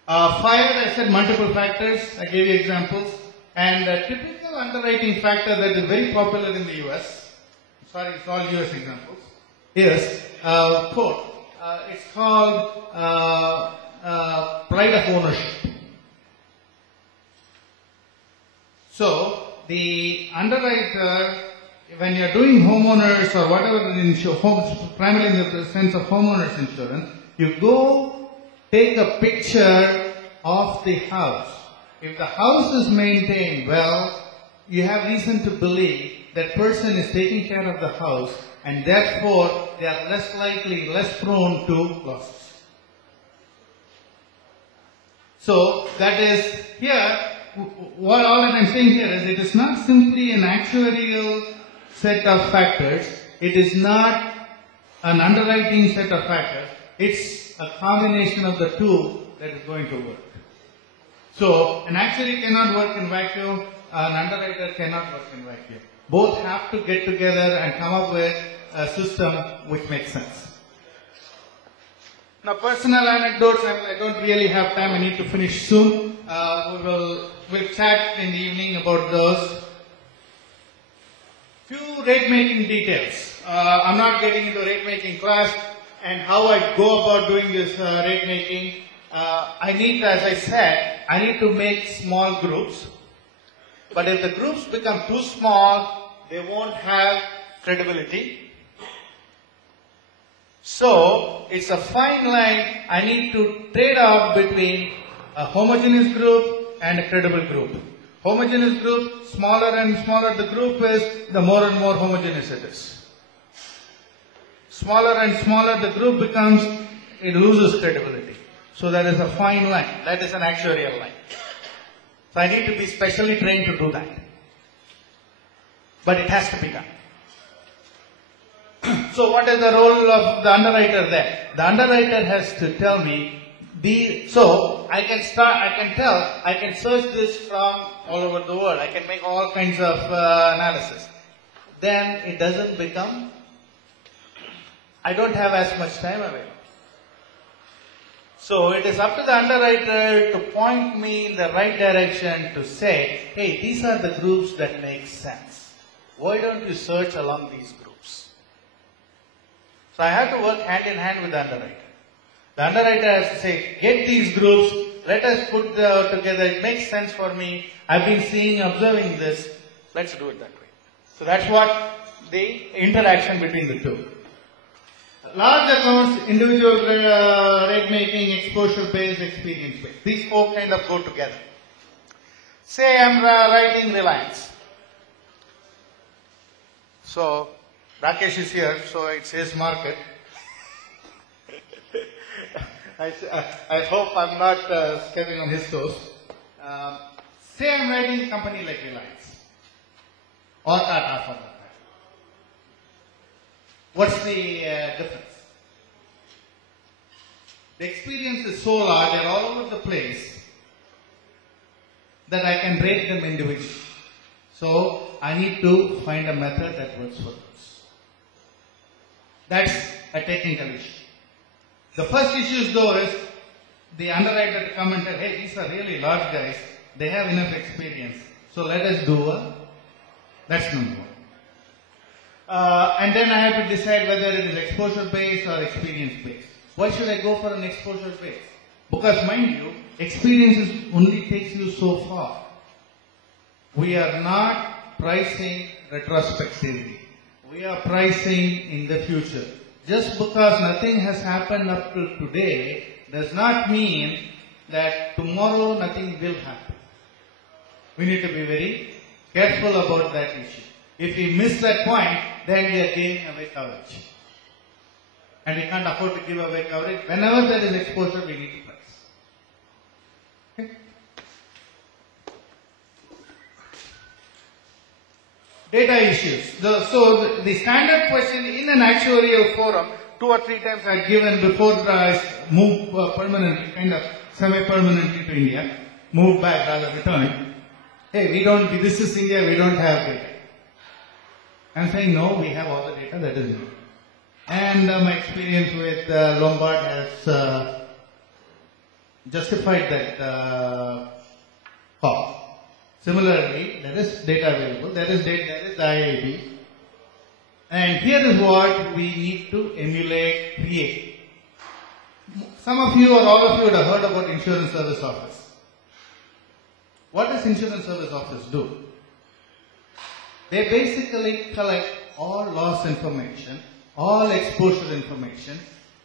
Fire, I said multiple factors, I gave you examples. And a typical underwriting factor that is very popular in the US, sorry, it's all US examples, is quote, it's called pride of ownership. So the underwriter, when you're doing homeowners or whatever primarily in the sense of homeowners insurance, you go take a picture of the house. If the house is maintained well, you have reason to believe that person is taking care of the house, and therefore they are less likely, less prone to losses. So that is here, what all that I'm saying here is it is not simply an actuarial set of factors, it is not an underwriting set of factors, it's a combination of the two that is going to work. So an actuary cannot work in vacuum, an underwriter cannot work in vacuum. Both have to get together and come up with a system which makes sense. Now personal anecdotes, I don't really have time, I need to finish soon. We'll chat in the evening about those. Few rate making details. I'm not getting into rate making class and how I go about doing this rate making. I need, as I said, I need to make small groups. But if the groups become too small, they won't have credibility. So, it's a fine line. I need to trade off between a homogeneous group and a credible group. Homogeneous group, smaller and smaller the group is, the more and more homogeneous it is. Smaller and smaller the group becomes, it loses credibility. So that is a fine line. That is an actuarial line. So I need to be specially trained to do that. But it has to be done. So what is the role of the underwriter there? The underwriter has to tell me, so I can search this from all over the world. I can make all kinds of analysis. Then it doesn't become, I don't have as much time available. So it is up to the underwriter to point me in the right direction to say, hey, these are the groups that make sense. Why don't you search along these groups? So I have to work hand in hand with the underwriter. The underwriter has to say, get these groups, let us put together, it makes sense for me, I've been observing this, let's do it that way. So that's what the interaction between the two. Large accounts, individual rate making, exposure based, experience based. These four kind of go together. Say I'm writing Reliance. So Rakesh is here, so it's his market. I hope I'm not stepping on his toes. Say I'm writing a company like Reliance or Tata for that matter. What's the difference? The experience is so large, they're all over the place, that I can rate them individually. So I need to find a method that works for those. That's a technical issue. The first issue though is the underwriter commented, hey, these are really large guys, they have enough experience, so let us do that's number one. And then I have to decide whether it is exposure based or experience based. Why should I go for an exposure based? Because mind you, experience only takes you so far. We are not pricing retrospectively. We are pricing in the future. Just because nothing has happened up to today does not mean that tomorrow nothing will happen. We need to be very careful about that issue. If we miss that point, then we are giving away coverage. And we can't afford to give away coverage. Whenever there is exposure, we need to price. Okay? Data issues. So the standard question in an actuarial forum, 2 or 3 times I have given before I move permanently, kind of semi-permanently to India, move back rather return. Hey, this is India, we don't have data. I'm saying no, we have all the data that is needed. And my experience with Lombard has justified that call. Similarly, there is data available, there is IIB. And here is what we need to emulate, create. Some of you or all of you would have heard about Insurance Service Office. What does Insurance Service Office do? They basically collect all loss information, all exposure information,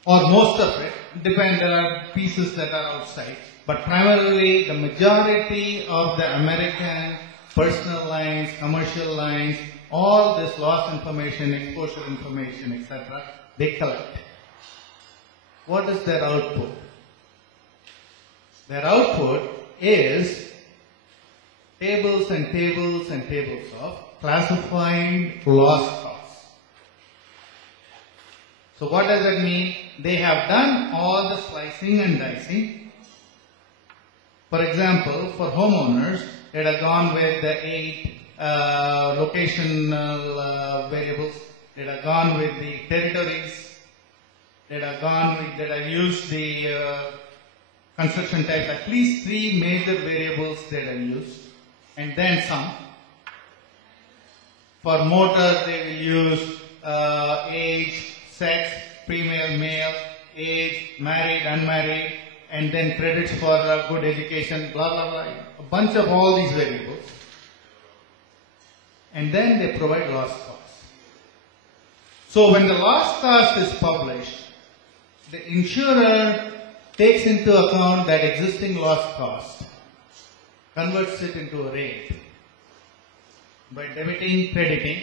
or most of it, there are pieces that are outside, but primarily the majority of the American personal lines, commercial lines, all this loss information, exposure information, etc., they collect. What is their output? Their output is tables and tables and tables of classifying loss costs. So what does that mean? They have done all the slicing and dicing. For example, for homeowners, they'd have gone with the 8 locational variables. They'd have gone with the territories. They'd have used the construction type. At least 3 major variables they'd have used, and then some. For motor, they will use age, sex, female, male, age, married, unmarried, and then credits for good education, blah, blah, blah. A bunch of all these variables. And then they provide loss costs. So when the loss cost is published, the insurer takes into account that existing loss cost, converts it into a rate by debiting, crediting,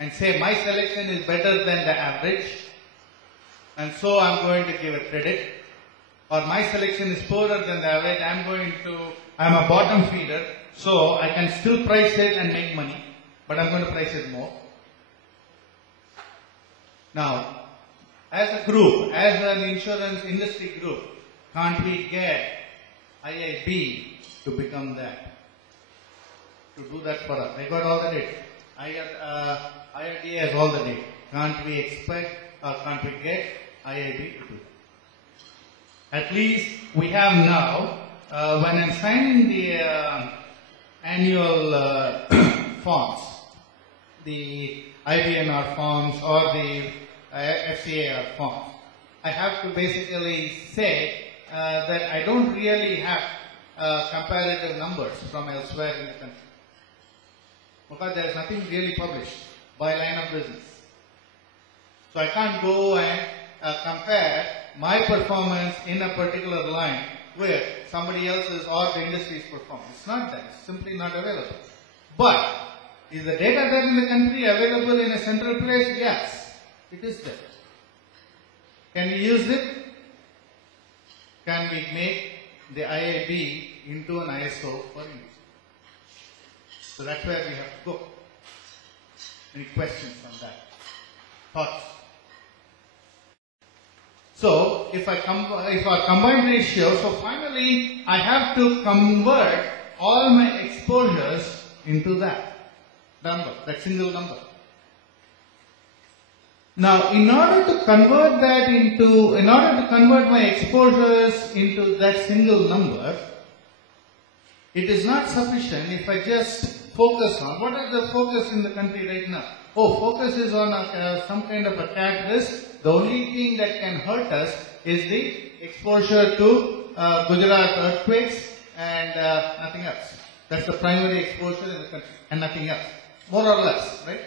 and say my selection is better than the average, and so I'm going to give a credit, or my selection is poorer than the average, I'm a bottom feeder, so I can still price it and make money, but I'm going to price it more. Now, as a group, as an insurance industry group, can't we get IIB to become that? To do that for us. I got all the data. IRDA has all the data. Can't we expect or can't we get IIB to do that? At least we have now, when I'm signing the annual forms, the IBNR forms or the FCAR forms, I have to basically say that I don't really have comparative numbers from elsewhere in the country, because there is nothing really published by line of business. So I can't go and compare my performance in a particular line with somebody else's or the industry's performance. It's not there. It's simply not available. But is the data there in the country available in a central place? Yes, it is there. Can we use it? can we make the IIB into an ISO for India? So that's where we have to go. Any questions on that? Thoughts? So if I combine ratio, so finally I have to convert all my exposures into that number, that single number. Now, in order to convert my exposures into that single number, it is not sufficient if I just focus on, what is the focus in the country right now? Oh, focus is on some kind of a cat risk. The only thing that can hurt us is the exposure to Gujarat earthquakes and nothing else. That's the primary exposure in the country and nothing else. More or less, right?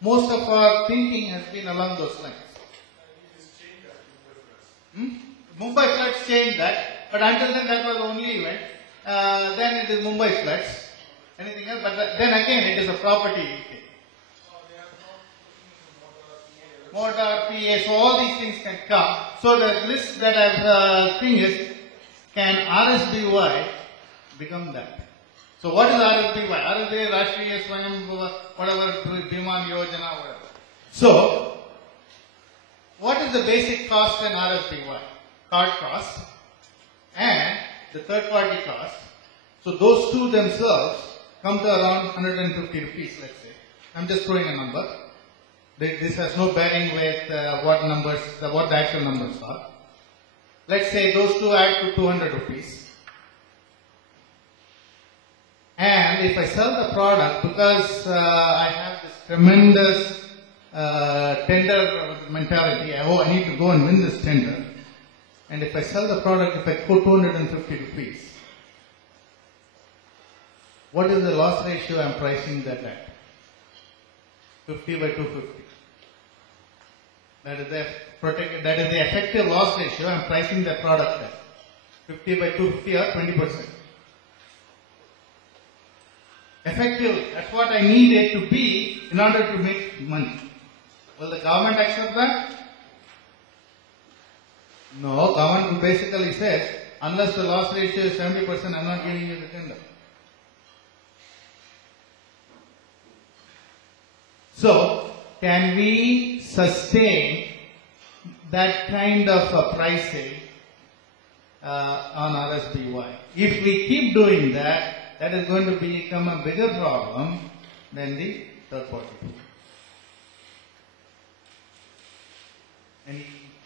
Most of our thinking has been along those lines. Mumbai floods changed that, but until then that was the only event. Then it is Mumbai floods. Anything else? But then again it is a property thing. Motor, PA, so all these things can come. So the list that I've thing is, can RSBY become that? So what is RSBY? RSBY, Rashtriya Swayam, whatever, Bhiman Yojana, whatever. So, what is the basic cost in RSBY? Card cost and the third party cost. So those two themselves come to around 150 rupees, let's say. I'm just throwing a number. This has no bearing with what the actual numbers are. Let's say those two add to 200 rupees. And if I sell the product, because I have this tremendous tender mentality, I need to go and win this tender. And if I sell the product, if I quote 250 rupees, what is the loss ratio I'm pricing that at? 50 by 250. That is the effective loss ratio I'm pricing the product at. 50 by 250 or 20%. Effectively, that's what I need it to be in order to make money. Will the government accept that? No, government basically says, unless the loss ratio is 70%, I'm not giving you the tender. So, can we sustain that kind of pricing on RSBY? If we keep doing that, that is going to become a bigger problem than the third party.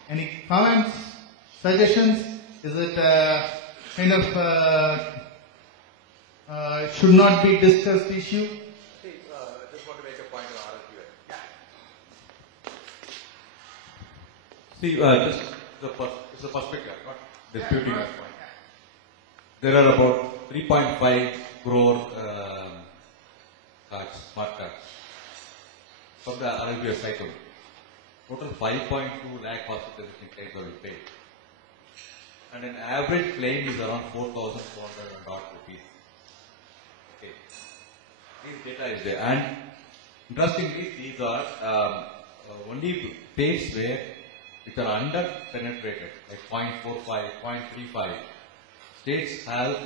Any comments, suggestions? Is it kind of should not be discussed issue? See, just want to make a point on RSBY. See, just it's a perspective, I'm not disputing that point. There are about 3.5 crore cards, smart cards, from the RSBY cycle. Total 5.2 lakh hospitalization claims will be paid. And an average claim is around 4,400 and odd rupees. Okay. This data is there. And interestingly, these are only states which are under penetrated, like 0.45, 0.35. States have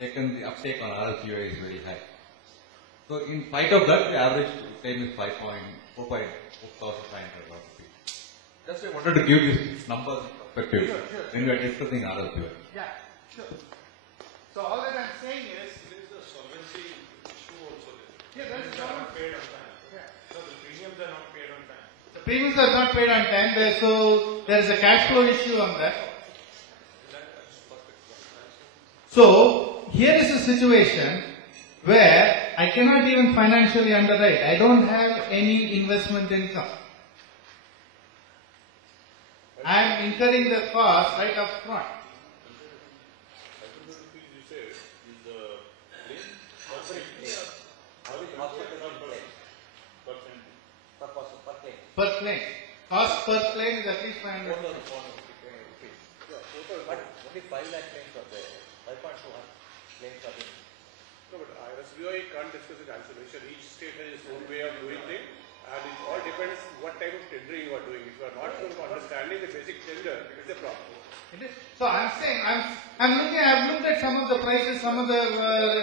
taken the uptake on RSBY is very high. So in spite of that, the average claim is 4,500 rupees. Just I wanted to give you numbers in perspective when we are discussing RSBY. Yeah, sure. So all that I'm saying is, There is a solvency issue also there. yeah, that is They are all. not paid on time. Yeah. So the premiums are not paid on time. The premiums are not paid on time, so there is a cash flow issue on that. So here is a situation where I cannot even financially underwrite. I don't have any investment income. I am incurring the cost right up front. Per claim. Cost per claim is at least 500 rupees. But only 5 lakh claims are there. 5.2 claims are there. No, but RSBY can't discuss in isolation. Each state has its own way of doing things. And it all depends what type of tendering you are doing. If you are not understanding the basic tender, it is a problem. So I'm saying, I've looked at some of the prices, some of the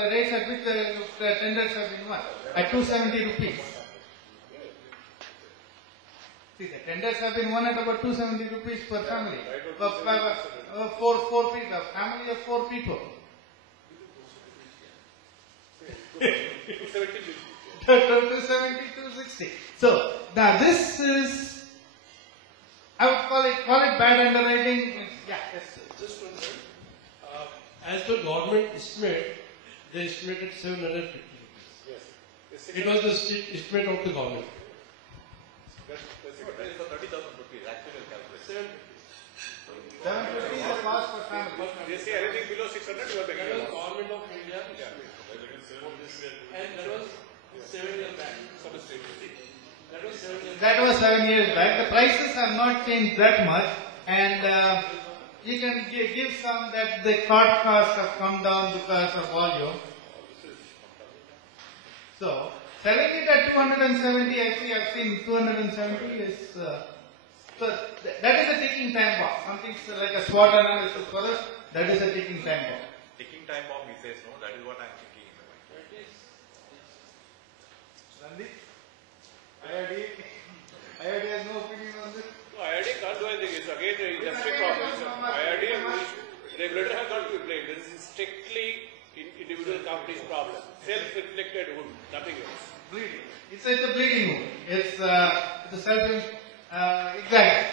rates at which the tenders have been won, at 270 rupees. See, the tenders have been won at about 270 rupees per family. Four people, a family of 4 people. 270, 260. So, now this is, I would call it bad underwriting. Yeah, yes, sir. Just one thing. As per government estimate, they estimated 750 rupees. Yes. It was the estimate of the government. That's for 30,000 rupees, actual calculation. 750 is the cost per family. They say anything below 600, you are That making was a loss. government of India. And that was 7 years back. That was 7 years back. That was 7 years back. The prices have not changed that much, and you can give some that the cart costs have come down because of volume. So, selling it at 270, actually I've seen 270 is, so that is a ticking time bomb. Something like a SWOT analysis for us, that is a ticking time bomb. Ticking time bomb, he says, no, that is what I'm thinking in my mind. Randeep? IRD has no opinion on this? No, IRD can't do anything. It's again the industry problem. IRD regulator has got to be blamed. This is strictly individual company's problem. Self-inflicted wound, nothing else. Bleeding. It's a bleeding wound. It's a self, exactly.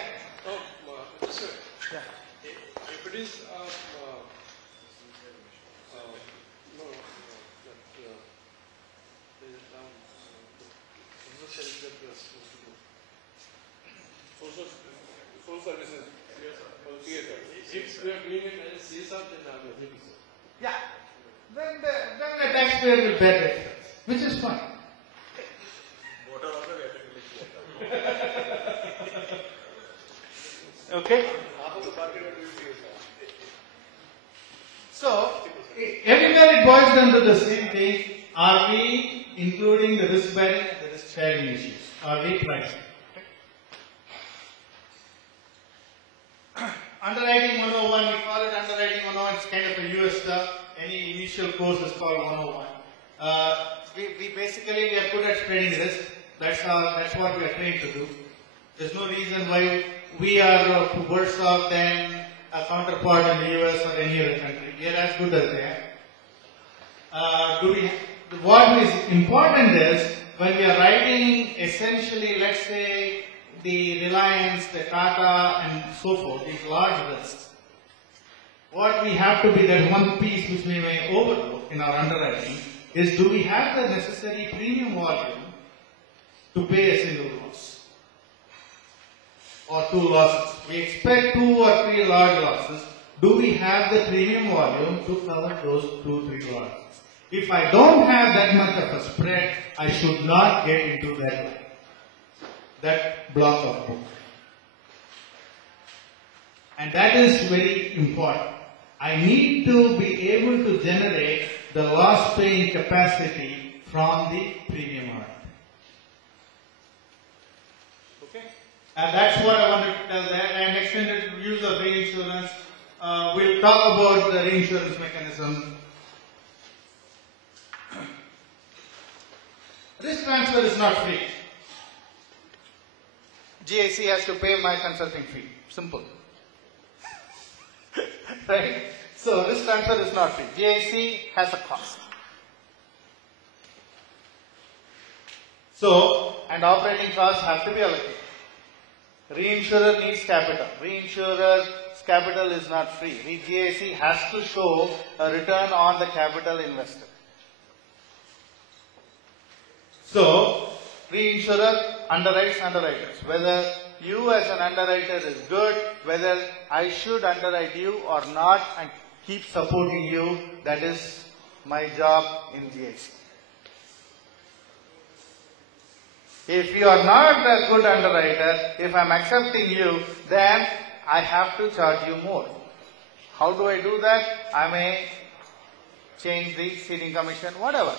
Just a minute. If it is, Full services. Theater. if we are doing it as a CSR, then I am agree, sir. Yeah. Then the taxpayer will bear the expense, which is fine. Motor also we have to give it. Okay? Half of the market are doing theater. So, everywhere it boils down to the same thing. Are we including the risk bearing and the risk sharing issues? Are we pricing? Underwriting 101, we call it underwriting 101, it's kind of a US term. Any initial course is called 101. We basically are good at spreading risk. That's what we are trained to do. There's no reason why we are worse off than a counterpart in the US or any other country. We are as good as they are. What is important is when we are writing essentially, let's say, the Reliance, the Tata and so forth, these large risks, what we have to be, that one piece which we may overlook in our underwriting is, do we have the necessary premium volume to pay a single loss or 2 losses? We expect 2 or 3 large losses. Do we have the premium volume to cover those 2 or 3 losses? If I don't have that much of a spread, I should not get into that block of book. And that is very important. I need to be able to generate the loss paying capacity from the premium earned. Okay? And that's what I wanted to tell there. And extended use of reinsurance. We'll talk about the reinsurance mechanism. Risk transfer is not free. GIC has to pay my consulting fee. Simple. Right? So, risk transfer is not free. GIC has a cost. So, and operating costs have to be allocated. Reinsurer needs capital. Reinsurer's capital is not free. GIC has to show a return on the capital invested. So, reinsurer underwrites underwriters. Whether you as an underwriter is good, whether I should underwrite you or not and keep supporting you, that is my job in GIC. If you are not a good underwriter, if I am accepting you, then I have to charge you more. How do I do that? I may change the ceding commission, whatever.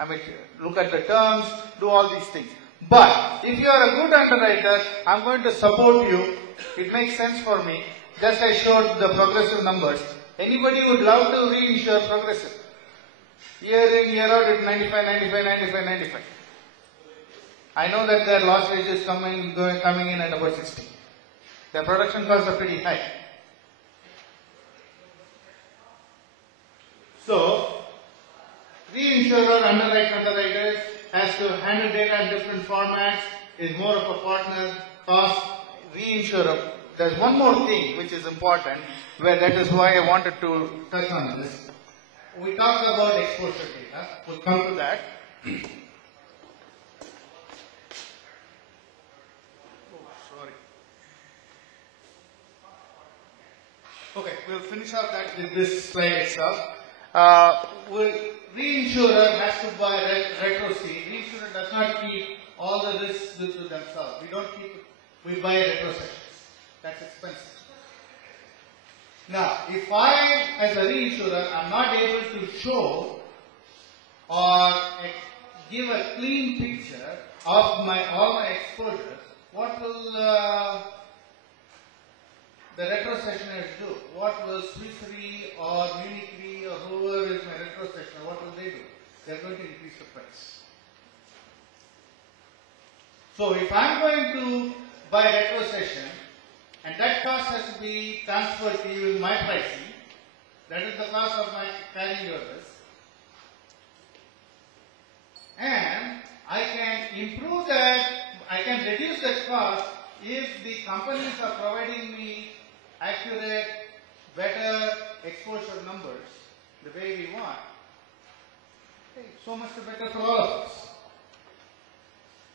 I mean, look at the terms, do all these things. But if you are a good underwriter, I'm going to support you. It makes sense for me. Just I showed the progressive numbers. Anybody would love to reinsure progressive. Year in, year out, it's 95, 95, 95, 95. I know that their loss ratio is coming in at about 60. Their production costs are pretty high. So, reinsurer, underwriters has to handle data in different formats, is more of a partner, cost, reinsurer. There's one more thing which is important, where that is why I wanted to touch on this. We talked about exposure data. We'll come to that. Okay, we'll finish up that with this slide itself. Reinsurer has to buy retro cede. Reinsurer does not keep all the risks to themselves. We don't keep it. We buy retrocessions. That's expensive. Now, if I, as a reinsurer, am not able to show or give a clean picture of all my exposures, what will the retrocessioners do? What will Swiss Re or Munich Re or whoever is my retrocessioner, what will they do? They are going to increase the price. So if I am going to buy retrocession and that cost has to be transferred to you in my pricing, that is the cost of my carrying your risk, and I can improve that, I can reduce that cost if the companies are providing me accurate, better exposure numbers the way we want. Hey, so much the better for all of us.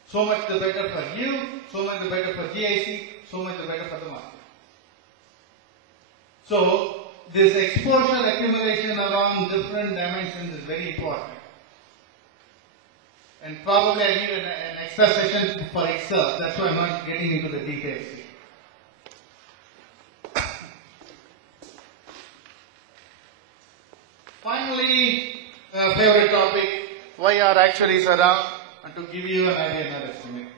So much the better for you, so much the better for GIC, so much the better for the market. So, this exposure accumulation along different dimensions is very important. And probably I need an extra session for Excel, that's why I'm not getting into the details here. Finally, favorite topic, why are actuaries around? And to give you an IBNR estimate.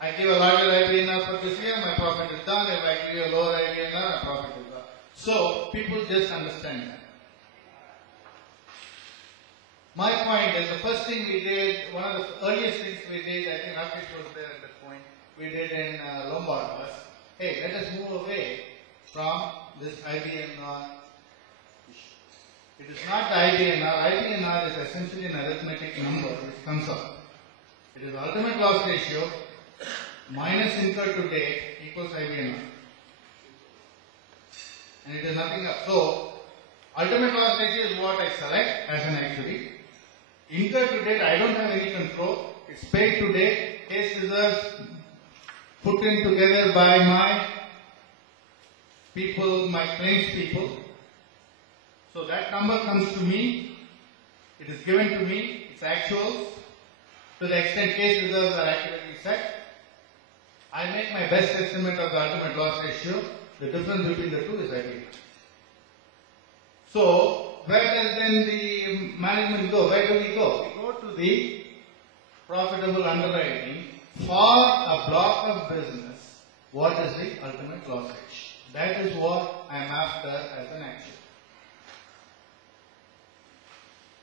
I give a larger IBNR for this year, my profit is done. If I give you a lower IBNR, my profit is done. So, people just understand that. My point is, the first thing we did, one of the earliest things we did, I think Rakesh was there at that point, we did in Lombard was, hey, let us move away from this IBNR. It is not the IBNR. IBNR is essentially an arithmetic number which comes up. It is the ultimate loss ratio minus incurred to date equals IBNR. And it is nothing else. So, ultimate loss ratio is what I select as an actuary. Incurred to date, I don't have any control. It's paid to date. Case reserves put in together by my people, my claims people. So that number comes to me, it is given to me, it's actual. To the extent case reserves are accurately set, I make my best estimate of the ultimate loss ratio. The difference between the two is IBNR. So, where does then the management go? Where do we go? We go to the profitable underwriting for a block of business. What is the ultimate loss ratio? That is what I am after as an actuary.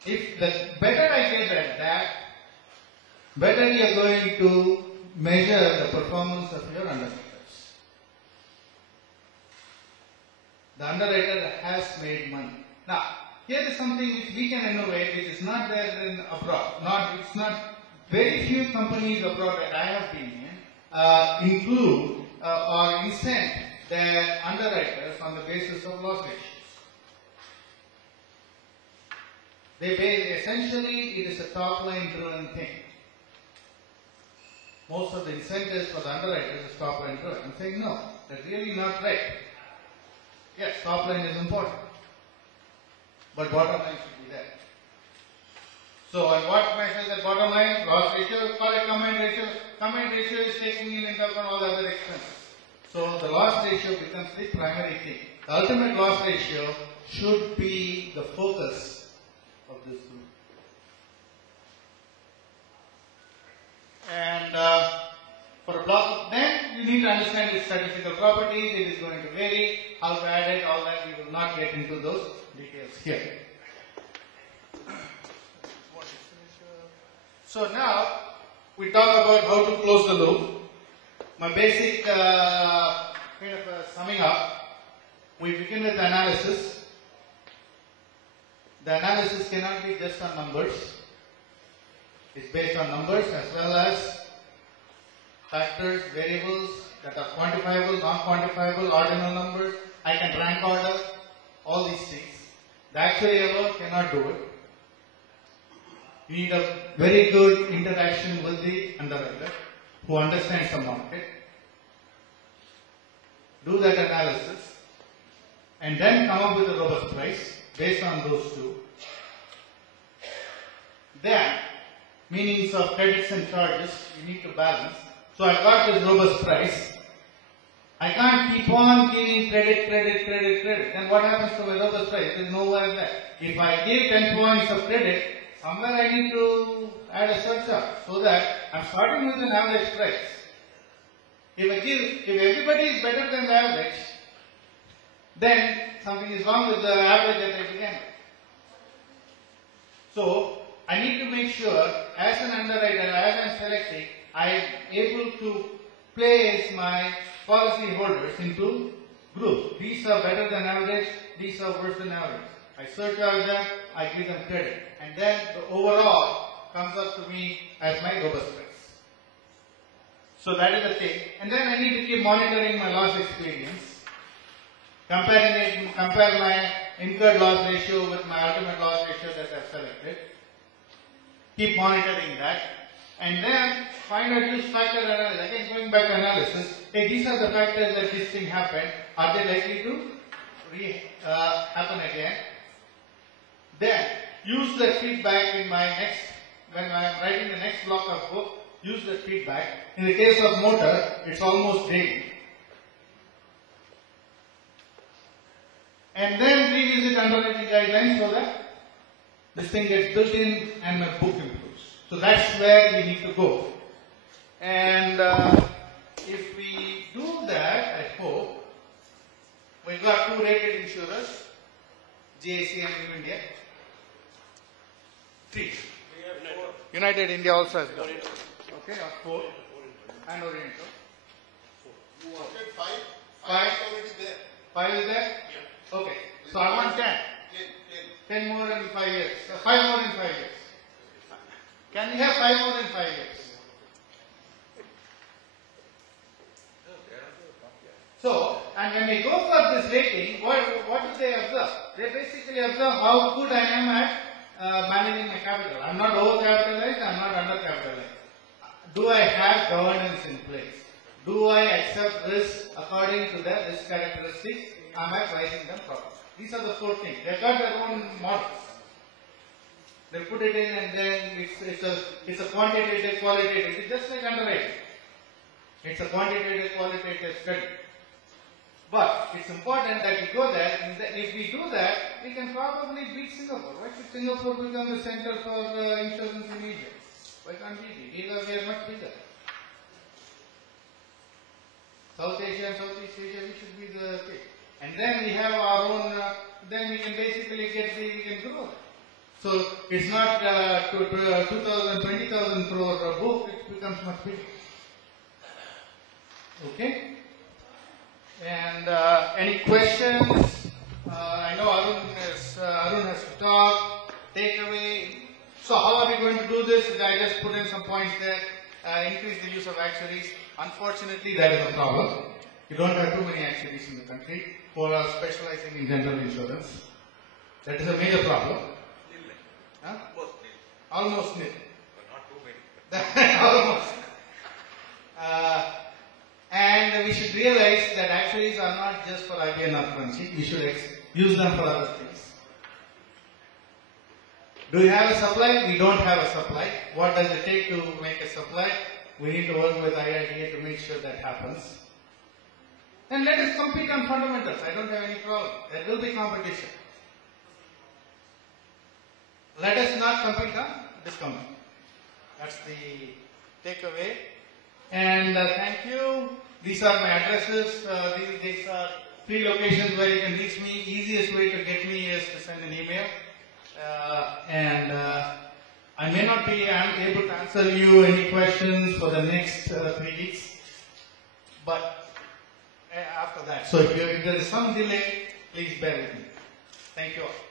If the better I get at that, better you are going to measure the performance of your underwriters. The underwriter has made money. Now, here is something which we can innovate, which is not there in abroad. It's not very few companies abroad that I have been in include or incent their underwriters on the basis of loss ratios. Essentially, it is a top-line driven thing. Most of the incentives for the underwriters is top-line driven. I'm saying no, that's really not right. Yes, top-line is important, but bottom line should be there. So, on what measures that bottom line? Loss ratio, call it combined ratio. Combined ratio is taking in account all the other expenses. So, the loss ratio becomes the primary thing. The ultimate loss ratio should be the focus need to understand its statistical properties, it is going to vary, how to add it, all that. We will not get into those details here. So now, we talk about how to close the loop. My basic kind of summing up, we begin with analysis. The analysis cannot be just on numbers. It's based on numbers as well as factors, variables that are quantifiable, non-quantifiable, ordinal numbers. I can rank order, all these things. The actuary alone cannot do it. You need a very good interaction with the underwriter who understands the market. Do that analysis and then come up with a robust price based on those two. Then, meanings of credits and charges, you need to balance. So I got this robust price. I can't keep on giving credit. Then what happens to a robust price? There is nowhere there. If I give 10 points of credit, somewhere I need to add a surcharge so that I'm starting with an average price. If everybody is better than the average, then something is wrong with the average that I began with. So, I need to make sure, as an underwriter, as I'm selecting, I am able to place my policy holders into groups. These are better than average, these are worse than average. I surcharge them, I give them credit. And then the overall comes up to me as my robust price. So that is the thing. And then I need to keep monitoring my loss experience. Compare my incurred loss ratio with my ultimate loss ratio that I've selected. Keep monitoring that. And then find out use factor analysis. Again, going back to analysis. Hey, these are the factors that this thing happened. Are they likely to happen again? Then use the feedback in my next, when I am writing the next block of book, use the feedback. In the case of motor, it's almost daily. And then revisit underwriting guidelines so that this thing gets built in and my book improves. So that's where we need to go. And if we do that, I hope, we've got 2 rated insurers, GIC and New India. 3. United India also has got it. Okay, 4. And Oriental. 5. 5 is there? Okay. So I want 10. 10 more in 5 years. 5 more in 5 years. Can we have 5 more in 5 years? So, and when we go for this rating, what do they observe? They basically observe how good I am at managing my capital. I'm not over-capitalized, I'm not under-capitalized. Do I have governance in place? Do I accept risk according to the risk characteristics? Am I pricing them properly? These are the 4 things. They've got their own models. They put it in and then it's a quantitative, qualitative. It's just like underwriting. It's a quantitative, qualitative study. But it's important that we go there, and if we do that, we can probably beat Singapore. Why should Singapore become the center for insurance in Asia? Why can't we be? We are much bigger. South Asia and Southeast Asia, we should be the thing. And then we have our own, then we can basically we can grow. So it's not 2,000, 20,000 crore book, it becomes much bigger. Okay? And any questions? I know Arun has to talk, takeaway. So how are we going to do this? I just put in some points there. Increase the use of actuaries. Unfortunately, that is a problem. You don't have too many actuaries in the country who are specializing in general insurance. That is a major problem. Huh? Almost nil. But not too many. Almost. And we should realize that actuaries are not just for IBNR crunching. We should use them for other things. Do we have a supply? We don't have a supply. What does it take to make a supply? We need to work with IRDA to make sure that happens. Then let us compete on fundamentals. I don't have any problem. There will be competition. Let us not compete on discounting. That's the takeaway. And thank you. These are my addresses. These are 3 locations where you can reach me. Easiest way to get me is to send an email. I may not be able to answer you any questions for the next 3 weeks, but after that. So if there is some delay, please bear with me. Thank you all.